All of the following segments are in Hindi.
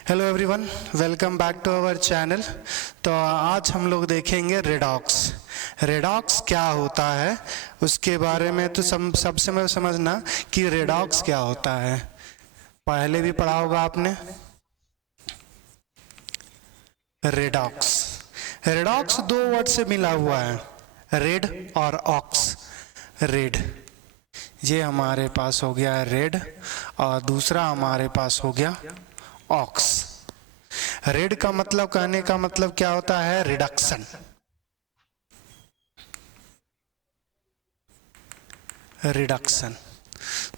Hello everyone, welcome back to our channel. तो आज हम लोग देखेंगे रेडॉक्स। रेडॉक्स क्या होता है उसके बारे में तो सबसे मैं समझना कि रेडॉक्स क्या होता है। पहले भी पढ़ा होगा आपने। रेडॉक्स रेडॉक्स दो वर्ड से मिला हुआ है, रेड और ऑक्स। रेड ये हमारे पास हो गया रेड और दूसरा हमारे पास हो गया ऑक्स। रेड का मतलब, कहने का मतलब क्या होता है? रिडक्शन। रिडक्शन।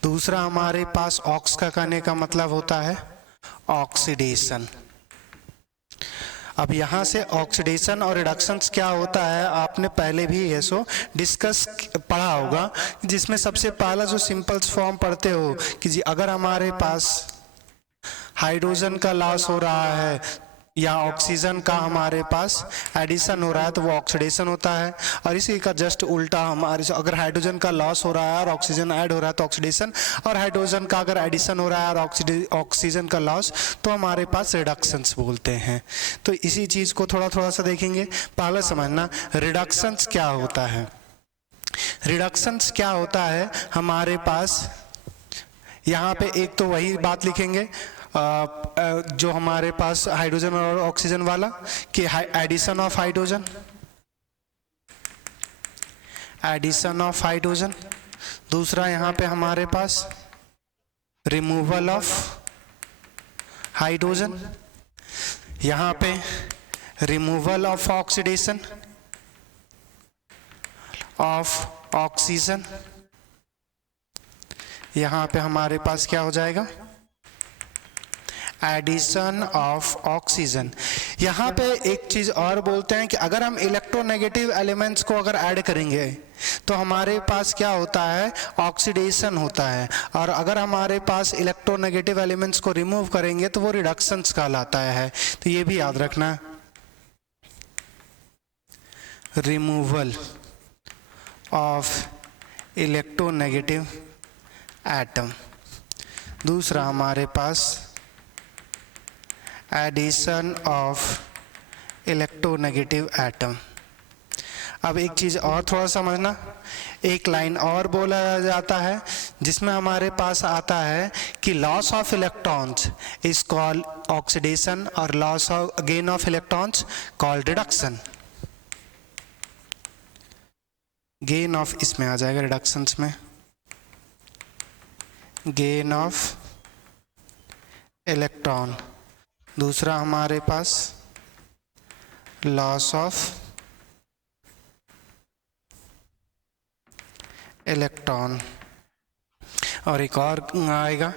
दूसरा हमारे पास ऑक्स का कहने का मतलब होता है ऑक्सीडेशन। अब यहाँ से ऑक्सीडेशन और रिडक्शन क्या होता है आपने पहले भी ये सो डिस्कस पढ़ा होगा, जिसमें सबसे पहला जो सिंपल फॉर्म पढ़ते हो कि अगर हमारे पास हाइड्रोजन का लॉस हो रहा है या ऑक्सीजन का हमारे पास एडिशन हो रहा है तो वो ऑक्सीडेशन होता है। और इसी का जस्ट उल्टा हमारे अगर हाइड्रोजन का लॉस हो रहा है और ऑक्सीजन ऐड हो रहा है तो ऑक्सीडेशन, और हाइड्रोजन का अगर एडिशन हो रहा है और ऑक्सीजन का लॉस तो हमारे पास रिडक्शंस बोलते हैं। तो इसी चीज़ को थोड़ा सा देखेंगे। पहले समझना रिडक्शंस क्या होता है। रिडक्शंस क्या होता है हमारे पास, यहाँ पे एक तो वही बात लिखेंगे जो हमारे पास हाइड्रोजन और ऑक्सीजन वाला कि addition of hydrogen, addition of hydrogen. दूसरा यहाँ पे हमारे पास रिमूवल ऑफ हाइड्रोजन, यहाँ पे removal of oxidation of oxygen. यहाँ पे हमारे पास क्या हो जाएगा? Addition of oxygen. यहाँ पे एक चीज और बोलते हैं कि अगर हम इलेक्ट्रोनेगेटिव एलिमेंट्स को अगर ऐड करेंगे तो हमारे पास क्या होता है? ऑक्सीडेशन होता है। और अगर हमारे पास इलेक्ट्रोनेगेटिव एलिमेंट्स को रिमूव करेंगे तो वो रिडक्शंस कहलाता है। तो ये भी याद रखना, रिमूवल ऑफ इलेक्ट्रोनेगेटिव एटम। दूसरा हमारे पास एडिशन ऑफ इलेक्ट्रोनेगेटिव एटम। अब एक चीज़ और थोड़ा समझना, एक लाइन और बोला जाता है जिसमें हमारे पास आता है कि loss of electrons is called oxidation और loss of gain of electrons called reduction. Gain of इसमें आ जाएगा रिडक्शंस में, गेन ऑफ इलेक्ट्रॉन। दूसरा हमारे पास लॉस ऑफ इलेक्ट्रॉन। और एक और आएगा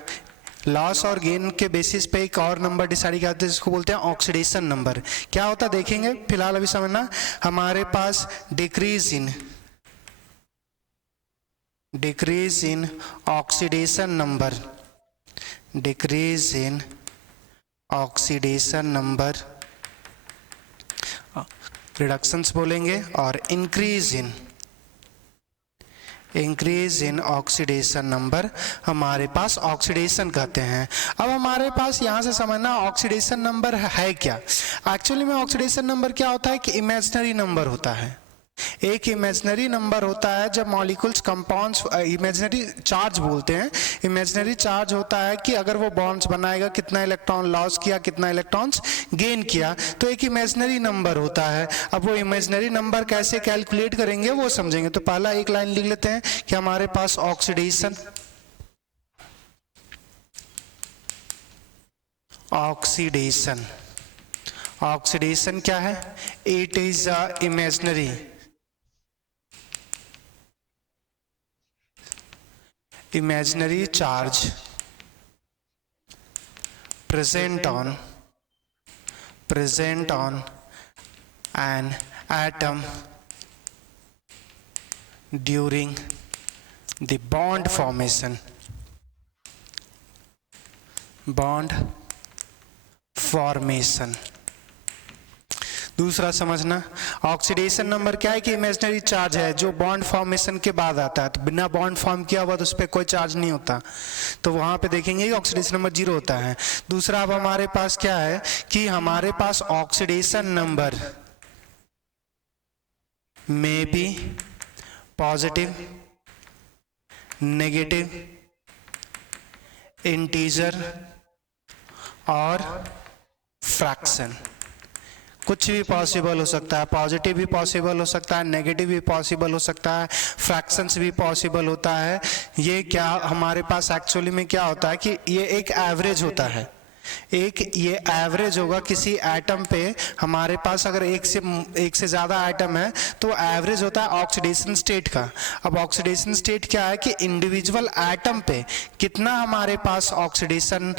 लॉस और गेन के बेसिस पे एक और नंबर डिसाइड किया जाता है जिसको बोलते हैं ऑक्सीडेशन नंबर। क्या होता है देखेंगे, फिलहाल अभी समझना। हमारे पास decrease in oxidation number, decrease in oxidation number reductions बोलेंगे, और इंक्रीज इन ऑक्सीडेशन नंबर हमारे पास ऑक्सीडेशन कहते हैं। अब हमारे पास यहाँ से समझना ऑक्सीडेशन नंबर है क्या। एक्चुअली में ऑक्सीडेशन नंबर क्या होता है कि इमेजिनरी नंबर होता है। एक इमेजिनरी नंबर होता है जब मॉलिक्यूल्स कंपाउंड्स, इमेजिनरी चार्ज बोलते हैं। इमेजिनरी चार्ज होता है कि अगर वो बॉन्ड्स बनाएगा, कितना इलेक्ट्रॉन लॉस किया, कितना इलेक्ट्रॉन्स गेन किया, तो एक इमेजिनरी नंबर होता है। अब वो इमेजिनरी नंबर कैसे कैलकुलेट करेंगे वो समझेंगे। तो पहला एक लाइन लिख लेते हैं कि हमारे पास ऑक्सीडेशन, ऑक्सीडेशन, ऑक्सीडेशन क्या है? It is imaginary, imaginary charge present on an atom during the bond formation, दूसरा समझना, ऑक्सीडेशन नंबर क्या है कि इमेजिनरी चार्ज है जो बॉन्ड फॉर्मेशन के बाद आता है, तो बिना बॉन्ड फॉर्म किया हुआ तो उस पर कोई चार्ज नहीं होता, तो वहां पे देखेंगे कि ऑक्सीडेशन नंबर 0 होता है। दूसरा अब हमारे पास क्या है कि हमारे पास ऑक्सीडेशन नंबर में बी पॉजिटिव, नेगेटिव, इंटीजर और फ्रैक्शन, कुछ भी पॉसिबल हो सकता है, पॉजिटिव भी पॉसिबल हो सकता है, नेगेटिव भी पॉसिबल हो सकता है, फ्रैक्शंस भी पॉसिबल होता है। ये क्या हमारे पास एक्चुअली में क्या होता है कि ये एक एवरेज होता है, एक ये एवरेज होगा किसी एटम पे, हमारे पास अगर एक से ज़्यादा एटम है तो एवरेज होता है ऑक्सीडेशन स्टेट का। अब ऑक्सीडेशन स्टेट क्या है कि इंडिविजुअल एटम पे कितना हमारे पास ऑक्सीडेशन,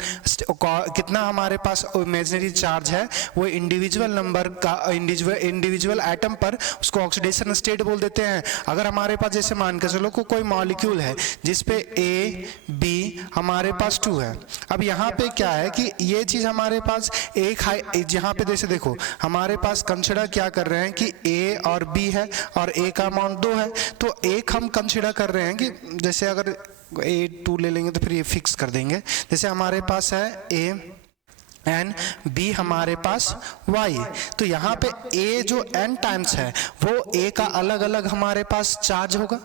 कितना हमारे पास इमेजिनरी चार्ज है, वो इंडिविजुअल नंबर का इंडिविजुअल एटम पर उसको ऑक्सीडेशन स्टेट बोल देते हैं। अगर हमारे पास जैसे मान के चलो कोई मॉलिक्यूल है जिसपे A B हमारे पास 2 है, अब यहाँ पे क्या है कि ये चीज हमारे पास एक हाई, जहां पे जैसे देखो हमारे पास कंसिडर क्या कर रहे हैं कि A और B है और A का अमाउंट 2 है, तो एक हम कंसिडर कर रहे हैं कि जैसे अगर A2 ले लेंगे तो फिर ये फिक्स कर देंगे, जैसे हमारे पास है A एन, बी हमारे पास y, तो यहाँ पे a जो n टाइम्स है वो a का अलग अलग हमारे पास चार्ज होगा,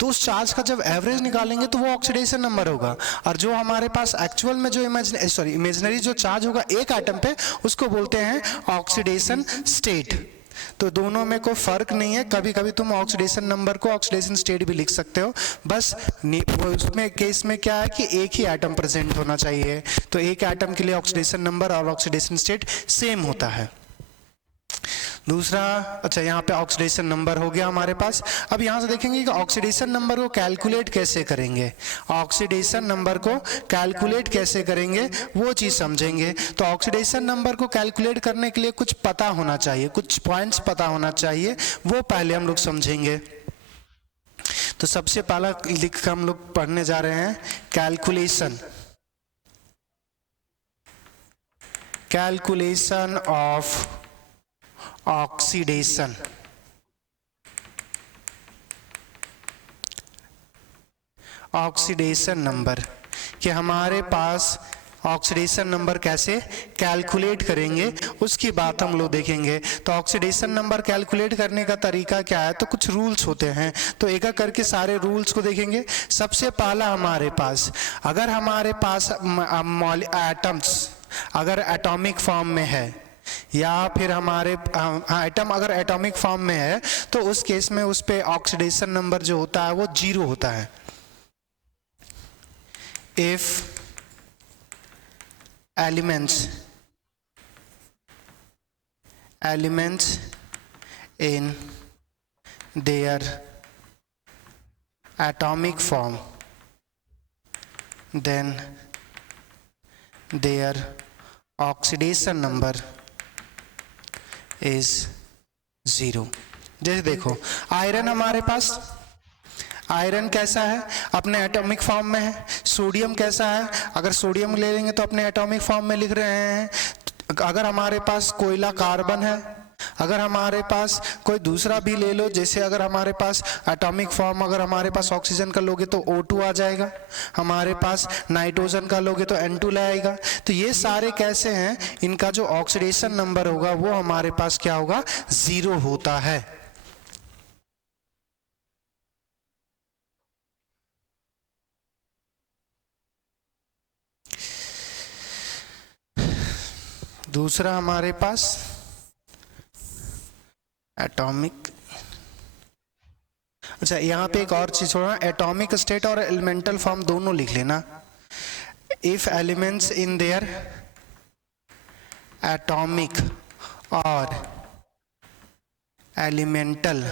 तो उस चार्ज का जब एवरेज निकालेंगे तो वो ऑक्सीडेशन नंबर होगा, और जो हमारे पास एक्चुअल में जो इमेजिनरी जो चार्ज होगा एक एटम पे उसको बोलते हैं ऑक्सीडेशन स्टेट। तो दोनों में कोई फर्क नहीं है, कभी कभी तुम ऑक्सीडेशन नंबर को ऑक्सीडेशन स्टेट भी लिख सकते हो, बस उसमें केस में क्या है कि एक ही एटम प्रेजेंट होना चाहिए, तो एक एटम के लिए ऑक्सीडेशन नंबर और ऑक्सीडेशन स्टेट सेम होता है। दूसरा, अच्छा यहाँ पे ऑक्सीडेशन नंबर हो गया हमारे पास। अब यहाँ से देखेंगे कि ऑक्सीडेशन नंबर को कैलकुलेट कैसे करेंगे, ऑक्सीडेशन नंबर को कैलकुलेट कैसे करेंगे वो चीज समझेंगे। तो ऑक्सीडेशन नंबर को कैलकुलेट करने के लिए कुछ पता होना चाहिए, कुछ पॉइंट्स पता होना चाहिए, वो पहले हम लोग समझेंगे। तो सबसे पहला लिख कर हम लोग पढ़ने जा रहे हैं calculation, calculation of oxidation. Oxidation number कि हमारे पास ऑक्सीडेशन नंबर कैसे कैलकुलेट करेंगे उसकी बात हम लोग देखेंगे। तो ऑक्सीडेशन नंबर कैलकुलेट करने का तरीका क्या है, तो कुछ रूल्स होते हैं, तो एक एक करके सारे रूल्स को देखेंगे। सबसे पहला हमारे पास, अगर हमारे पास एटम्स अगर एटॉमिक फॉर्म में है या फिर हमारे एटम अगर एटॉमिक फॉर्म में है तो उस केस में उस पे ऑक्सीडेशन नंबर जो होता है वो 0 होता है। If elements in their atomic form, then their oxidation number is 0। जैसे देखो आयरन, हमारे पास आयरन कैसा है, अपने एटॉमिक फॉर्म में है। सोडियम कैसा है, अगर सोडियम ले लेंगे तो अपने एटॉमिक फॉर्म में लिख रहे हैं। अगर हमारे पास कोयला कार्बन है, अगर हमारे पास कोई दूसरा भी ले लो, जैसे अगर हमारे पास एटॉमिक फॉर्म अगर हमारे पास ऑक्सीजन का लोगे तो O2 आ जाएगा, हमारे पास नाइट्रोजन का लोगे तो N2 लाएगा। तो ये सारे कैसे हैं, इनका जो ऑक्सीडेशन नंबर होगा वो हमारे पास क्या होगा, 0 होता है। दूसरा हमारे पास एटॉमिक, अच्छा यहाँ पे एक और चीज छोड़ना, एटॉमिक स्टेट और एलिमेंटल फॉर्म दोनों लिख लेना। If elements in their atomic और elemental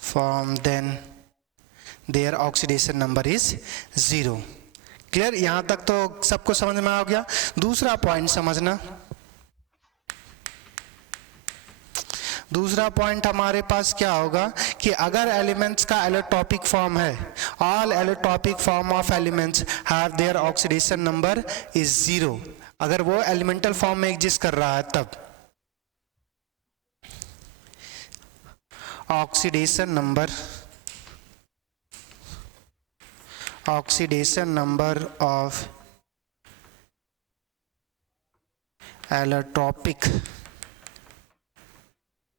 form then their oxidation number is 0। Clear, यहां तक तो सबको समझ में आ गया। दूसरा पॉइंट समझना, दूसरा पॉइंट हमारे पास क्या होगा कि अगर एलिमेंट्स का एलोटॉपिक फॉर्म है, all allotopic form of elements have their oxidation number is 0। अगर वो एलिमेंटल फॉर्म में एग्जिस्ट कर रहा है तब। Oxidation number of allotropic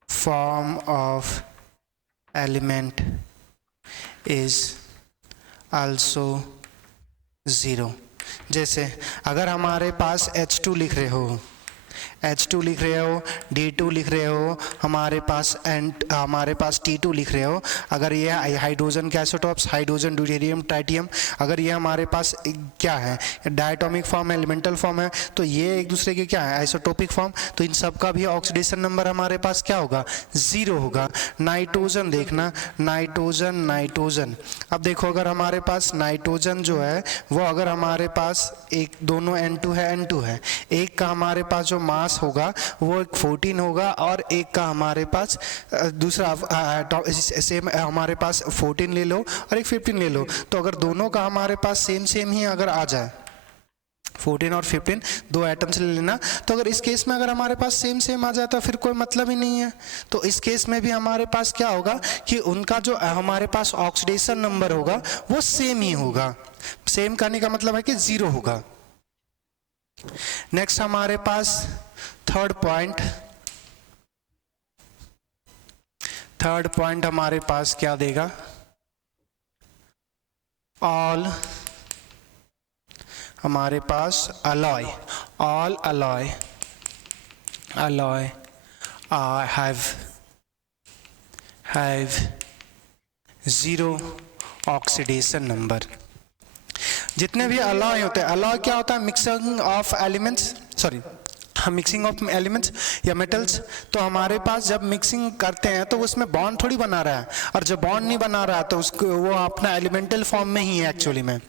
form of element is also 0। जैसे अगर हमारे पास H2 लिख रहे हो, H2 लिख रहे हो, D2 लिख रहे हो, हमारे पास T2 लिख रहे हो, अगर ये हाइड्रोजन के आइसोटॉप्स, हाइड्रोजन, ड्यूटेरियम, ट्राइटियम, अगर ये हमारे पास क्या है, डायटोमिक फॉर्म है, एलिमेंटल फॉर्म है, तो ये एक दूसरे के क्या है, आइसोटोपिक फॉर्म, तो इन सब का भी ऑक्सीडेशन नंबर हमारे पास क्या होगा, 0 होगा। नाइट्रोजन देखना, नाइट्रोजन, अब देखो अगर हमारे पास नाइट्रोजन जो है वो अगर हमारे पास एक दोनों N2 है, एक का हमारे पास जो मास होगा वो 14 होगा और एक का हमारे पास दूसरा सेम हमारे पास 14 ले लो और एक 15 ले लो, तो अगर दोनों का हमारे पास सेम ही अगर आ जाए, 14 और 15 दो एटम्स ले लेना, तो अगर इस केस में अगर हमारे पास सेम आ जाए तो फिर कोई मतलब ही नहीं है। तो इस केस में भी हमारे पास क्या होगा कि उनका जो हमारे पास ऑक्सीडेशन नंबर होगा वो सेम ही होगा। सेम करने का मतलब है कि 0 होगा। नेक्स्ट हमारे पास थर्ड पॉइंट हमारे पास क्या देगा, ऑल हमारे पास alloy have 0 ऑक्सीडेशन नंबर। जितने भी अलॉय होते हैं, अलॉय क्या होता है, मिक्सिंग ऑफ एलिमेंट्स या मेटल्स। तो हमारे पास जब मिक्सिंग करते हैं तो उसमें बॉन्ड थोड़ी बना रहा है, और जब बॉन्ड नहीं बना रहा है तो उसको वो अपना एलिमेंटल फॉर्म में ही है एक्चुअली में।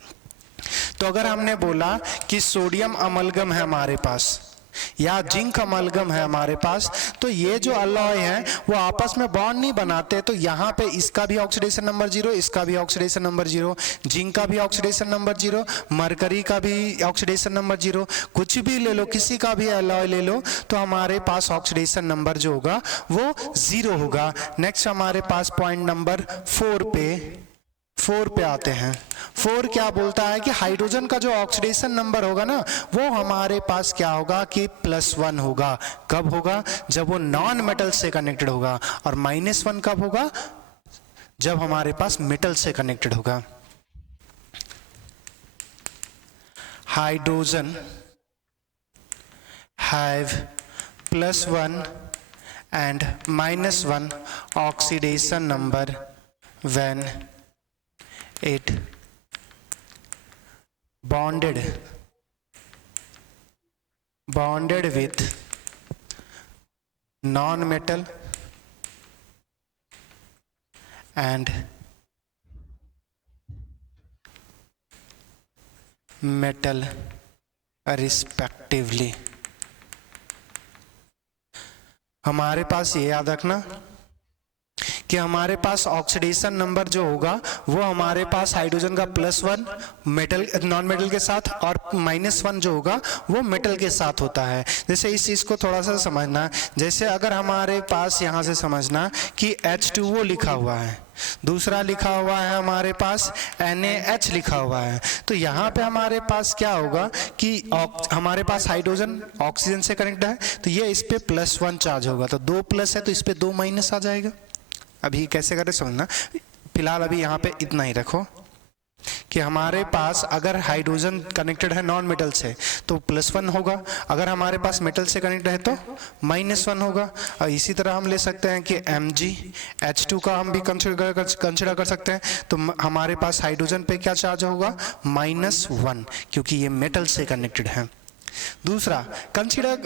तो अगर हमने बोला कि सोडियम अमलगम है हमारे पास या जिंक अमलगम है हमारे पास, तो ये जो अलॉय है वो आपस में बॉन्ड नहीं बनाते, तो यहाँ पे इसका भी ऑक्सीडेशन नंबर 0, इसका भी ऑक्सीडेशन नंबर 0, जिंक का भी ऑक्सीडेशन नंबर 0, मरकरी का भी ऑक्सीडेशन नंबर 0, कुछ भी ले लो, किसी का भी अलॉय ले लो, तो हमारे पास ऑक्सीडेशन नंबर जो होगा वो 0 होगा। नेक्स्ट हमारे पास पॉइंट नंबर 4 पे आते हैं। 4 क्या बोलता है कि हाइड्रोजन का जो ऑक्सीडेशन नंबर होगा ना वो हमारे पास क्या होगा कि +1 होगा। कब होगा, जब वो नॉन मेटल से कनेक्टेड होगा, और -1 कब होगा, जब हमारे पास मेटल से कनेक्टेड होगा। Hydrogen have +1 and -1 oxidation number when it bonded with non-metal and metal respectively। हमारे पास ये याद रखना कि हमारे पास ऑक्सीडेशन नंबर जो होगा वो हमारे पास हाइड्रोजन का +1 मेटल नॉन मेटल के साथ और -1 जो होगा वो मेटल के साथ होता है। जैसे इस चीज़ को थोड़ा सा समझना, जैसे अगर हमारे पास यहाँ से समझना कि H2O लिखा हुआ है, दूसरा लिखा हुआ है हमारे पास NaH लिखा हुआ है, तो यहाँ पे हमारे पास क्या होगा कि हमारे पास हाइड्रोजन ऑक्सीजन से कनेक्ट है, तो ये इस पे +1 चार्ज होगा, तो 2 प्लस है तो इस पे 2 माइनस आ जाएगा। अभी कैसे करें समझना, फिलहाल अभी यहाँ पे इतना ही रखो कि हमारे पास अगर हाइड्रोजन कनेक्टेड है नॉन मेटल से तो +1 होगा, अगर हमारे पास मेटल से कनेक्टेड है तो -1 होगा। और इसी तरह हम ले सकते हैं कि MgH2 का हम भी कंसिडर कर सकते हैं, तो हमारे पास हाइड्रोजन पे क्या चार्ज होगा, -1, क्योंकि ये मेटल से कनेक्टेड है। दूसरा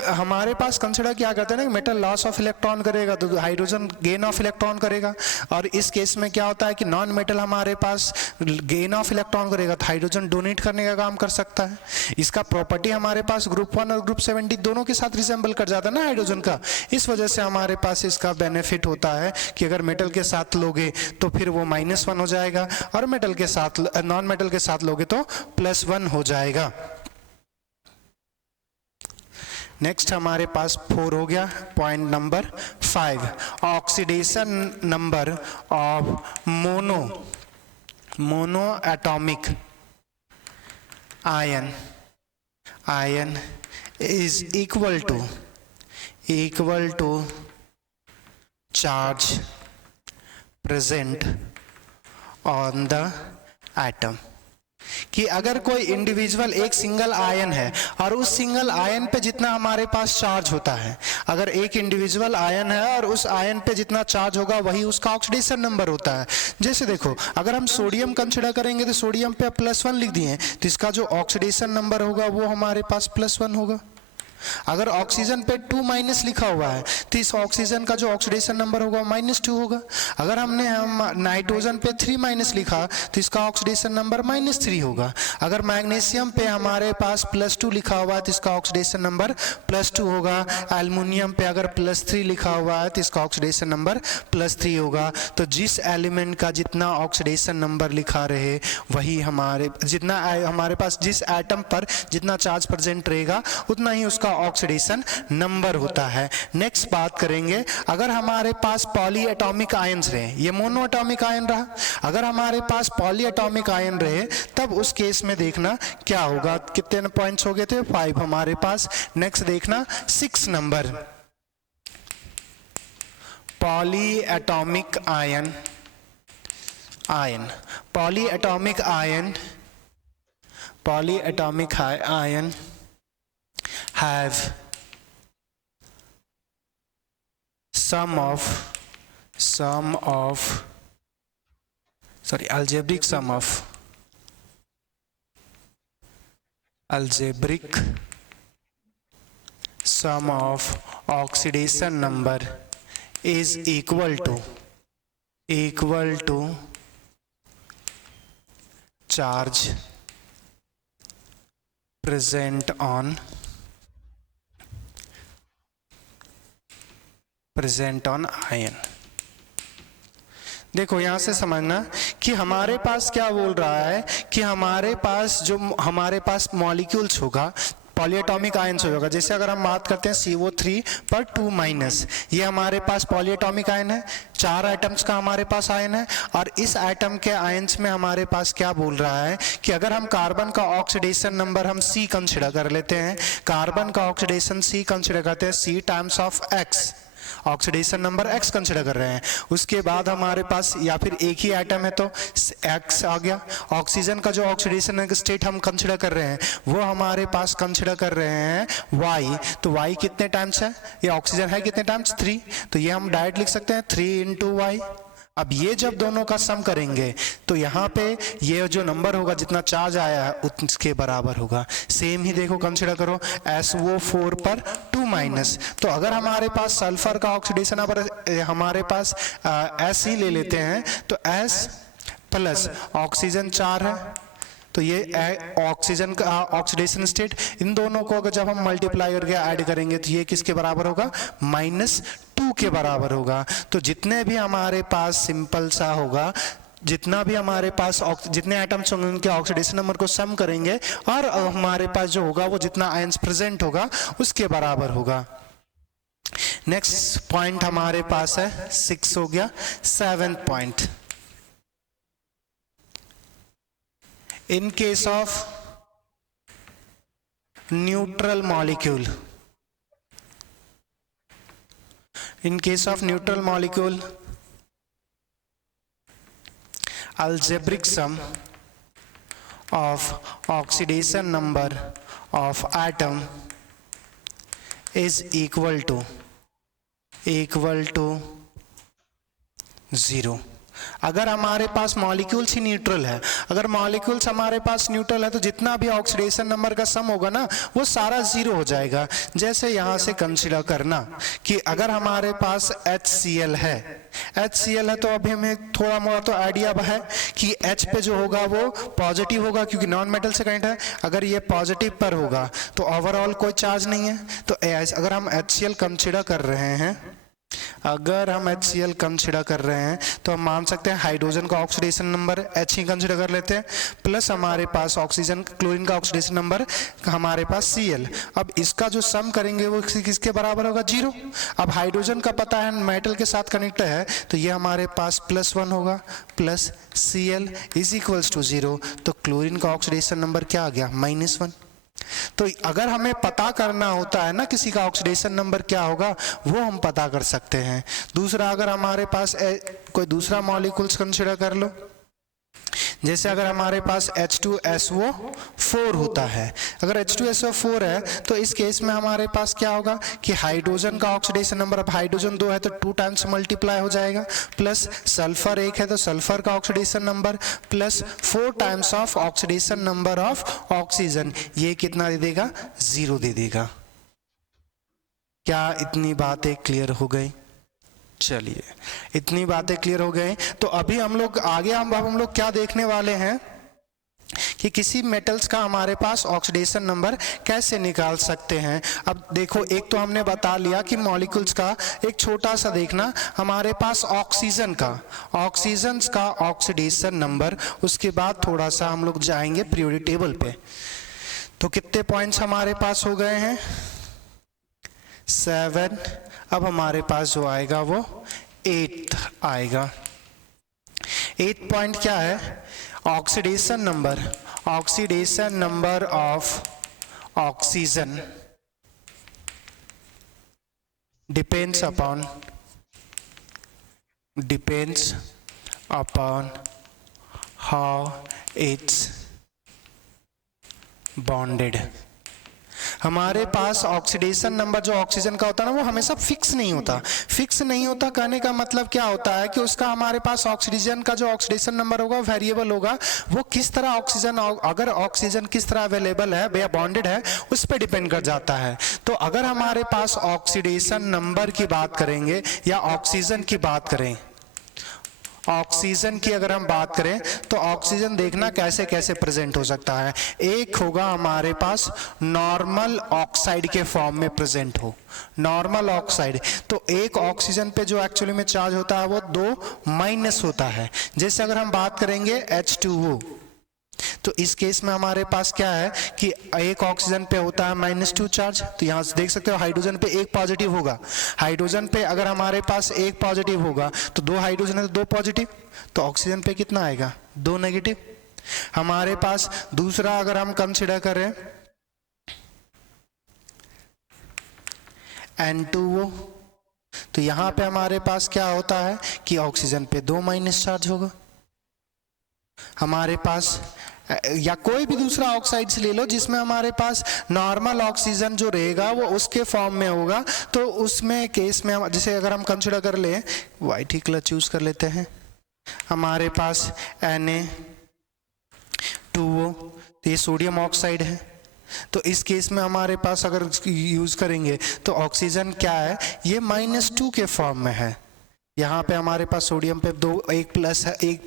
हमारे पास कंसिडर क्या करते हैं ना, मेटल लॉस ऑफ इलेक्ट्रॉन करेगा तो हाइड्रोजन गेन ऑफ इलेक्ट्रॉन करेगा, और इस केस में क्या होता है कि नॉन मेटल हमारे पास गेन ऑफ इलेक्ट्रॉन करेगा तो हाइड्रोजन डोनेट करने का काम कर सकता है। इसका प्रॉपर्टी हमारे पास ग्रुप 1 और ग्रुप 70 दोनों के साथ रिसेंबल कर जाता है ना हाइड्रोजन का, इस वजह से हमारे पास इसका बेनिफिट होता है कि अगर मेटल के साथ लोगे तो फिर वो -1 हो जाएगा, और मेटल के साथ नॉन मेटल के साथ लोगे तो +1 हो जाएगा। नेक्स्ट हमारे पास 4 हो गया। Point number 5, oxidation number of mono atomic ion is equal to charge present on the atom। कि अगर कोई इंडिविजुअल एक सिंगल आयन है और उस सिंगल आयन पे जितना हमारे पास चार्ज होता है, अगर एक इंडिविजुअल आयन है और उस आयन पे जितना चार्ज होगा वही उसका ऑक्सीडेशन नंबर होता है। जैसे देखो, अगर हम सोडियम कंसीडर करेंगे तो सोडियम पे +1 लिख दिए तो इसका जो ऑक्सीडेशन नंबर होगा वो हमारे पास +1 होगा। अगर ऑक्सीजन पे 2- लिखा हुआ है तो इस ऑक्सीजन का जो ऑक्सीडेशन नंबर होगा -2 होगा। अगर हमने नाइट्रोजन पे 3- लिखा तो इसका ऑक्सीडेशन नंबर -3 होगा। अगर मैग्नीशियम पे हमारे पास +2 लिखा हुआ है तो इसका ऑक्सीडेशन नंबर +2 होगा। एल्युमिनियम पे अगर +3 लिखा हुआ है तो इसका ऑक्सीडेशन नंबर +3 होगा। तो जिस एलिमेंट का जितना ऑक्सीडेशन नंबर लिखा रहे वही हमारे पास जिस एटम पर जितना चार्ज प्रेजेंट रहेगा उतना ही उसका ऑक्सीडेशन नंबर होता है। नेक्स्ट बात करेंगे, अगर हमारे पास पॉली एटॉमिक आयंस रहे, ये मोनो एटॉमिक आयन रहा, अगर हमारे पास पॉली एटॉमिक आयन रहे तब उस केस में देखना क्या होगा। कितने पॉइंट्स हो गए थे? 5 हमारे पास। नेक्स्ट देखना 6 number, poly atomic ion have algebraic sum of oxidation number is equal to charge present on ion. देखो यहां से समझना कि हमारे पास क्या बोल रहा है कि हमारे पास मॉलिक्यूल्स होगा, पॉलीएटॉमिक आयन्स होगा। जैसे अगर हम बात करते हैं CO3 पर 2-, ये हमारे पास पॉलीएटॉमिक आयन है, 4 एटम्स का हमारे पास आयन है। और इस एटम के आयन्स में हमारे पास क्या बोल रहा है कि अगर हम कार्बन का ऑक्सीडेशन नंबर हम C कंसिडर कर लेते हैं, कार्बन का ऑक्सीडेशन C कंसिडर करते हैं, C times of X, oxidation number X consider कर रहे हैं। उसके बाद हमारे पास या फिर एक ही एटम है तो X आ गया। ऑक्सीजन का जो ऑक्सीडेशन स्टेट हम कंसिडर कर रहे हैं वो हमारे पास कंसिडर कर रहे हैं Y। तो Y कितने टाइम्स है? ये ऑक्सीजन है कितने टाइम्स? 3। तो ये हम डायरेक्ट लिख सकते हैं 3 × Y। अब ये जब दोनों का सम करेंगे तो यहाँ पे ये जो नंबर होगा जितना चार्ज आया है उसके बराबर होगा। सेम ही देखो कंसिडर करो SO4 पर 2-। तो अगर हमारे पास सल्फर का ऑक्सीडेशन नंबर हमारे पास S ही ले लेते हैं तो S प्लस ऑक्सीजन 4 है तो ये ऑक्सीजन का ऑक्सीडेशन स्टेट, इन दोनों को अगर जब हम मल्टीप्लाई करके ऐड करेंगे तो ये किसके बराबर होगा? -2 के बराबर होगा। तो जितने भी हमारे पास सिंपल सा होगा, जितना भी हमारे पास जितने एटम्स होंगे उनके ऑक्सीडेशन नंबर को सम करेंगे और हमारे पास जो होगा वो जितना आयंस प्रेजेंट होगा उसके बराबर होगा। नेक्स्ट पॉइंट हमारे पास है 6 हो गया। 7th point, in case of neutral molecule, algebraic sum of oxidation number of atom is equal to 0। अगर हमारे पास मॉलिक्यूल्स ही न्यूट्रल है, अगर मॉलिक्यूल्स हमारे पास न्यूट्रल है तो जितना भी ऑक्सीडेशन नंबर का सम होगा ना वो सारा 0 हो जाएगा। जैसे यहाँ से कंसीडर करना कि अगर हमारे पास HCl है तो अभी हमें थोड़ा मोड़ा तो आइडिया है कि H पे जो होगा वो पॉजिटिव होगा क्योंकि नॉन मेटल से कनेक्ट है। अगर ये पॉजिटिव पर होगा तो ओवरऑल कोई चार्ज नहीं है। तो अगर हम HCl कंसीडर कर रहे हैं अगर हम HCl कंसिडर कर रहे हैं तो हम मान सकते हैं हाइड्रोजन का ऑक्सीडेशन नंबर H ही कंसिडर कर लेते हैं, प्लस हमारे पास ऑक्सीजन क्लोरीन का ऑक्सीडेशन नंबर हमारे पास Cl। अब इसका जो सम करेंगे वो किसके बराबर होगा? 0। अब हाइड्रोजन का पता है मेटल के साथ कनेक्ट है तो ये हमारे पास +1 होगा, plus Cl is equals to 0। तो क्लोरीन का ऑक्सीडेशन नंबर क्या आ गया? -1। तो अगर हमें पता करना होता है ना किसी का ऑक्सीडेशन नंबर क्या होगा, वो हम पता कर सकते हैं। दूसरा, अगर हमारे पास कोई दूसरा मॉलिक्यूल्स कंसिडर कर लो, जैसे अगर हमारे पास H2SO4 होता है, अगर H2SO4 है तो इस केस में हमारे पास क्या होगा कि हाइड्रोजन का ऑक्सीडेशन नंबर, अब हाइड्रोजन 2 है तो 2 टाइम्स मल्टीप्लाई हो जाएगा, प्लस सल्फर 1 है तो सल्फर का oxidation number plus 4 times of oxidation number of oxygen, ये कितना दे देगा? 0 दे देगा। क्या इतनी बातें क्लियर हो गई? चलिए, इतनी बातें क्लियर हो गई तो अभी हम लोग आगे हम लोग क्या देखने वाले हैं कि किसी मेटल्स का हमारे पास ऑक्सीडेशन नंबर कैसे निकाल सकते हैं। अब देखो, एक तो हमने बता लिया कि मॉलिक्यूल्स का, एक छोटा सा देखना हमारे पास ऑक्सीजन का ऑक्सीडेशन नंबर, उसके बाद थोड़ा सा हम लोग जाएंगे पीरियोडिक टेबल पे। तो कितने पॉइंट्स हमारे पास हो गए हैं? 7। अब हमारे पास जो आएगा वो 8 आएगा। 8 पॉइंट क्या है? Oxidation number of oxygen depends upon how it's bonded. हमारे पास ऑक्सीडेशन नंबर जो ऑक्सीजन का होता है ना, वो हमेशा फिक्स नहीं होता। कहने का मतलब क्या होता है कि उसका हमारे पास ऑक्सीजन का जो ऑक्सीडेशन नंबर होगा वेरिएबल होगा। वो किस तरह ऑक्सीजन, अगर ऑक्सीजन किस तरह अवेलेबल है या बॉन्डेड है, उस पर डिपेंड कर जाता है। तो अगर हमारे पास ऑक्सीडेशन नंबर की बात करेंगे या ऑक्सीजन की बात करें, ऑक्सीजन की अगर हम बात करें तो ऑक्सीजन देखना कैसे कैसे प्रेजेंट हो सकता है। एक होगा हमारे पास नॉर्मल ऑक्साइड के फॉर्म में प्रेजेंट हो, नॉर्मल ऑक्साइड। तो एक ऑक्सीजन पे जो एक्चुअली में चार्ज होता है वो 2- होता है। जैसे अगर हम बात करेंगे H2O, तो इस केस में हमारे पास क्या है कि एक ऑक्सीजन पे होता है -2 चार्ज। तो यहां से देख सकते हो हाइड्रोजन पे 1 पॉजिटिव होगा। हाइड्रोजन पे अगर हमारे पास 1 पॉजिटिव होगा तो 2 हाइड्रोजन है तो 2 पॉजिटिव, तो ऑक्सीजन पे कितना आएगा? 2 नेगेटिव। हमारे पास दूसरा अगर हम कंसिडर करें N2O, तो यहां पे हमारे पास क्या होता है कि ऑक्सीजन पे 2- चार्ज होगा। हमारे पास या कोई भी दूसरा ऑक्साइड से ले लो जिसमें हमारे पास नॉर्मल ऑक्सीजन जो रहेगा वो उसके फॉर्म में होगा। तो उसमें केस में जैसे अगर हम कंसिडर कर ले, वाइट ही कलर चूज कर लेते हैं, हमारे पास Na2O, तो ये सोडियम ऑक्साइड है। तो इस केस में हमारे पास अगर यूज करेंगे तो ऑक्सीजन क्या है, ये -2 के फॉर्म में है। यहाँ पे हमारे पास सोडियम पे 1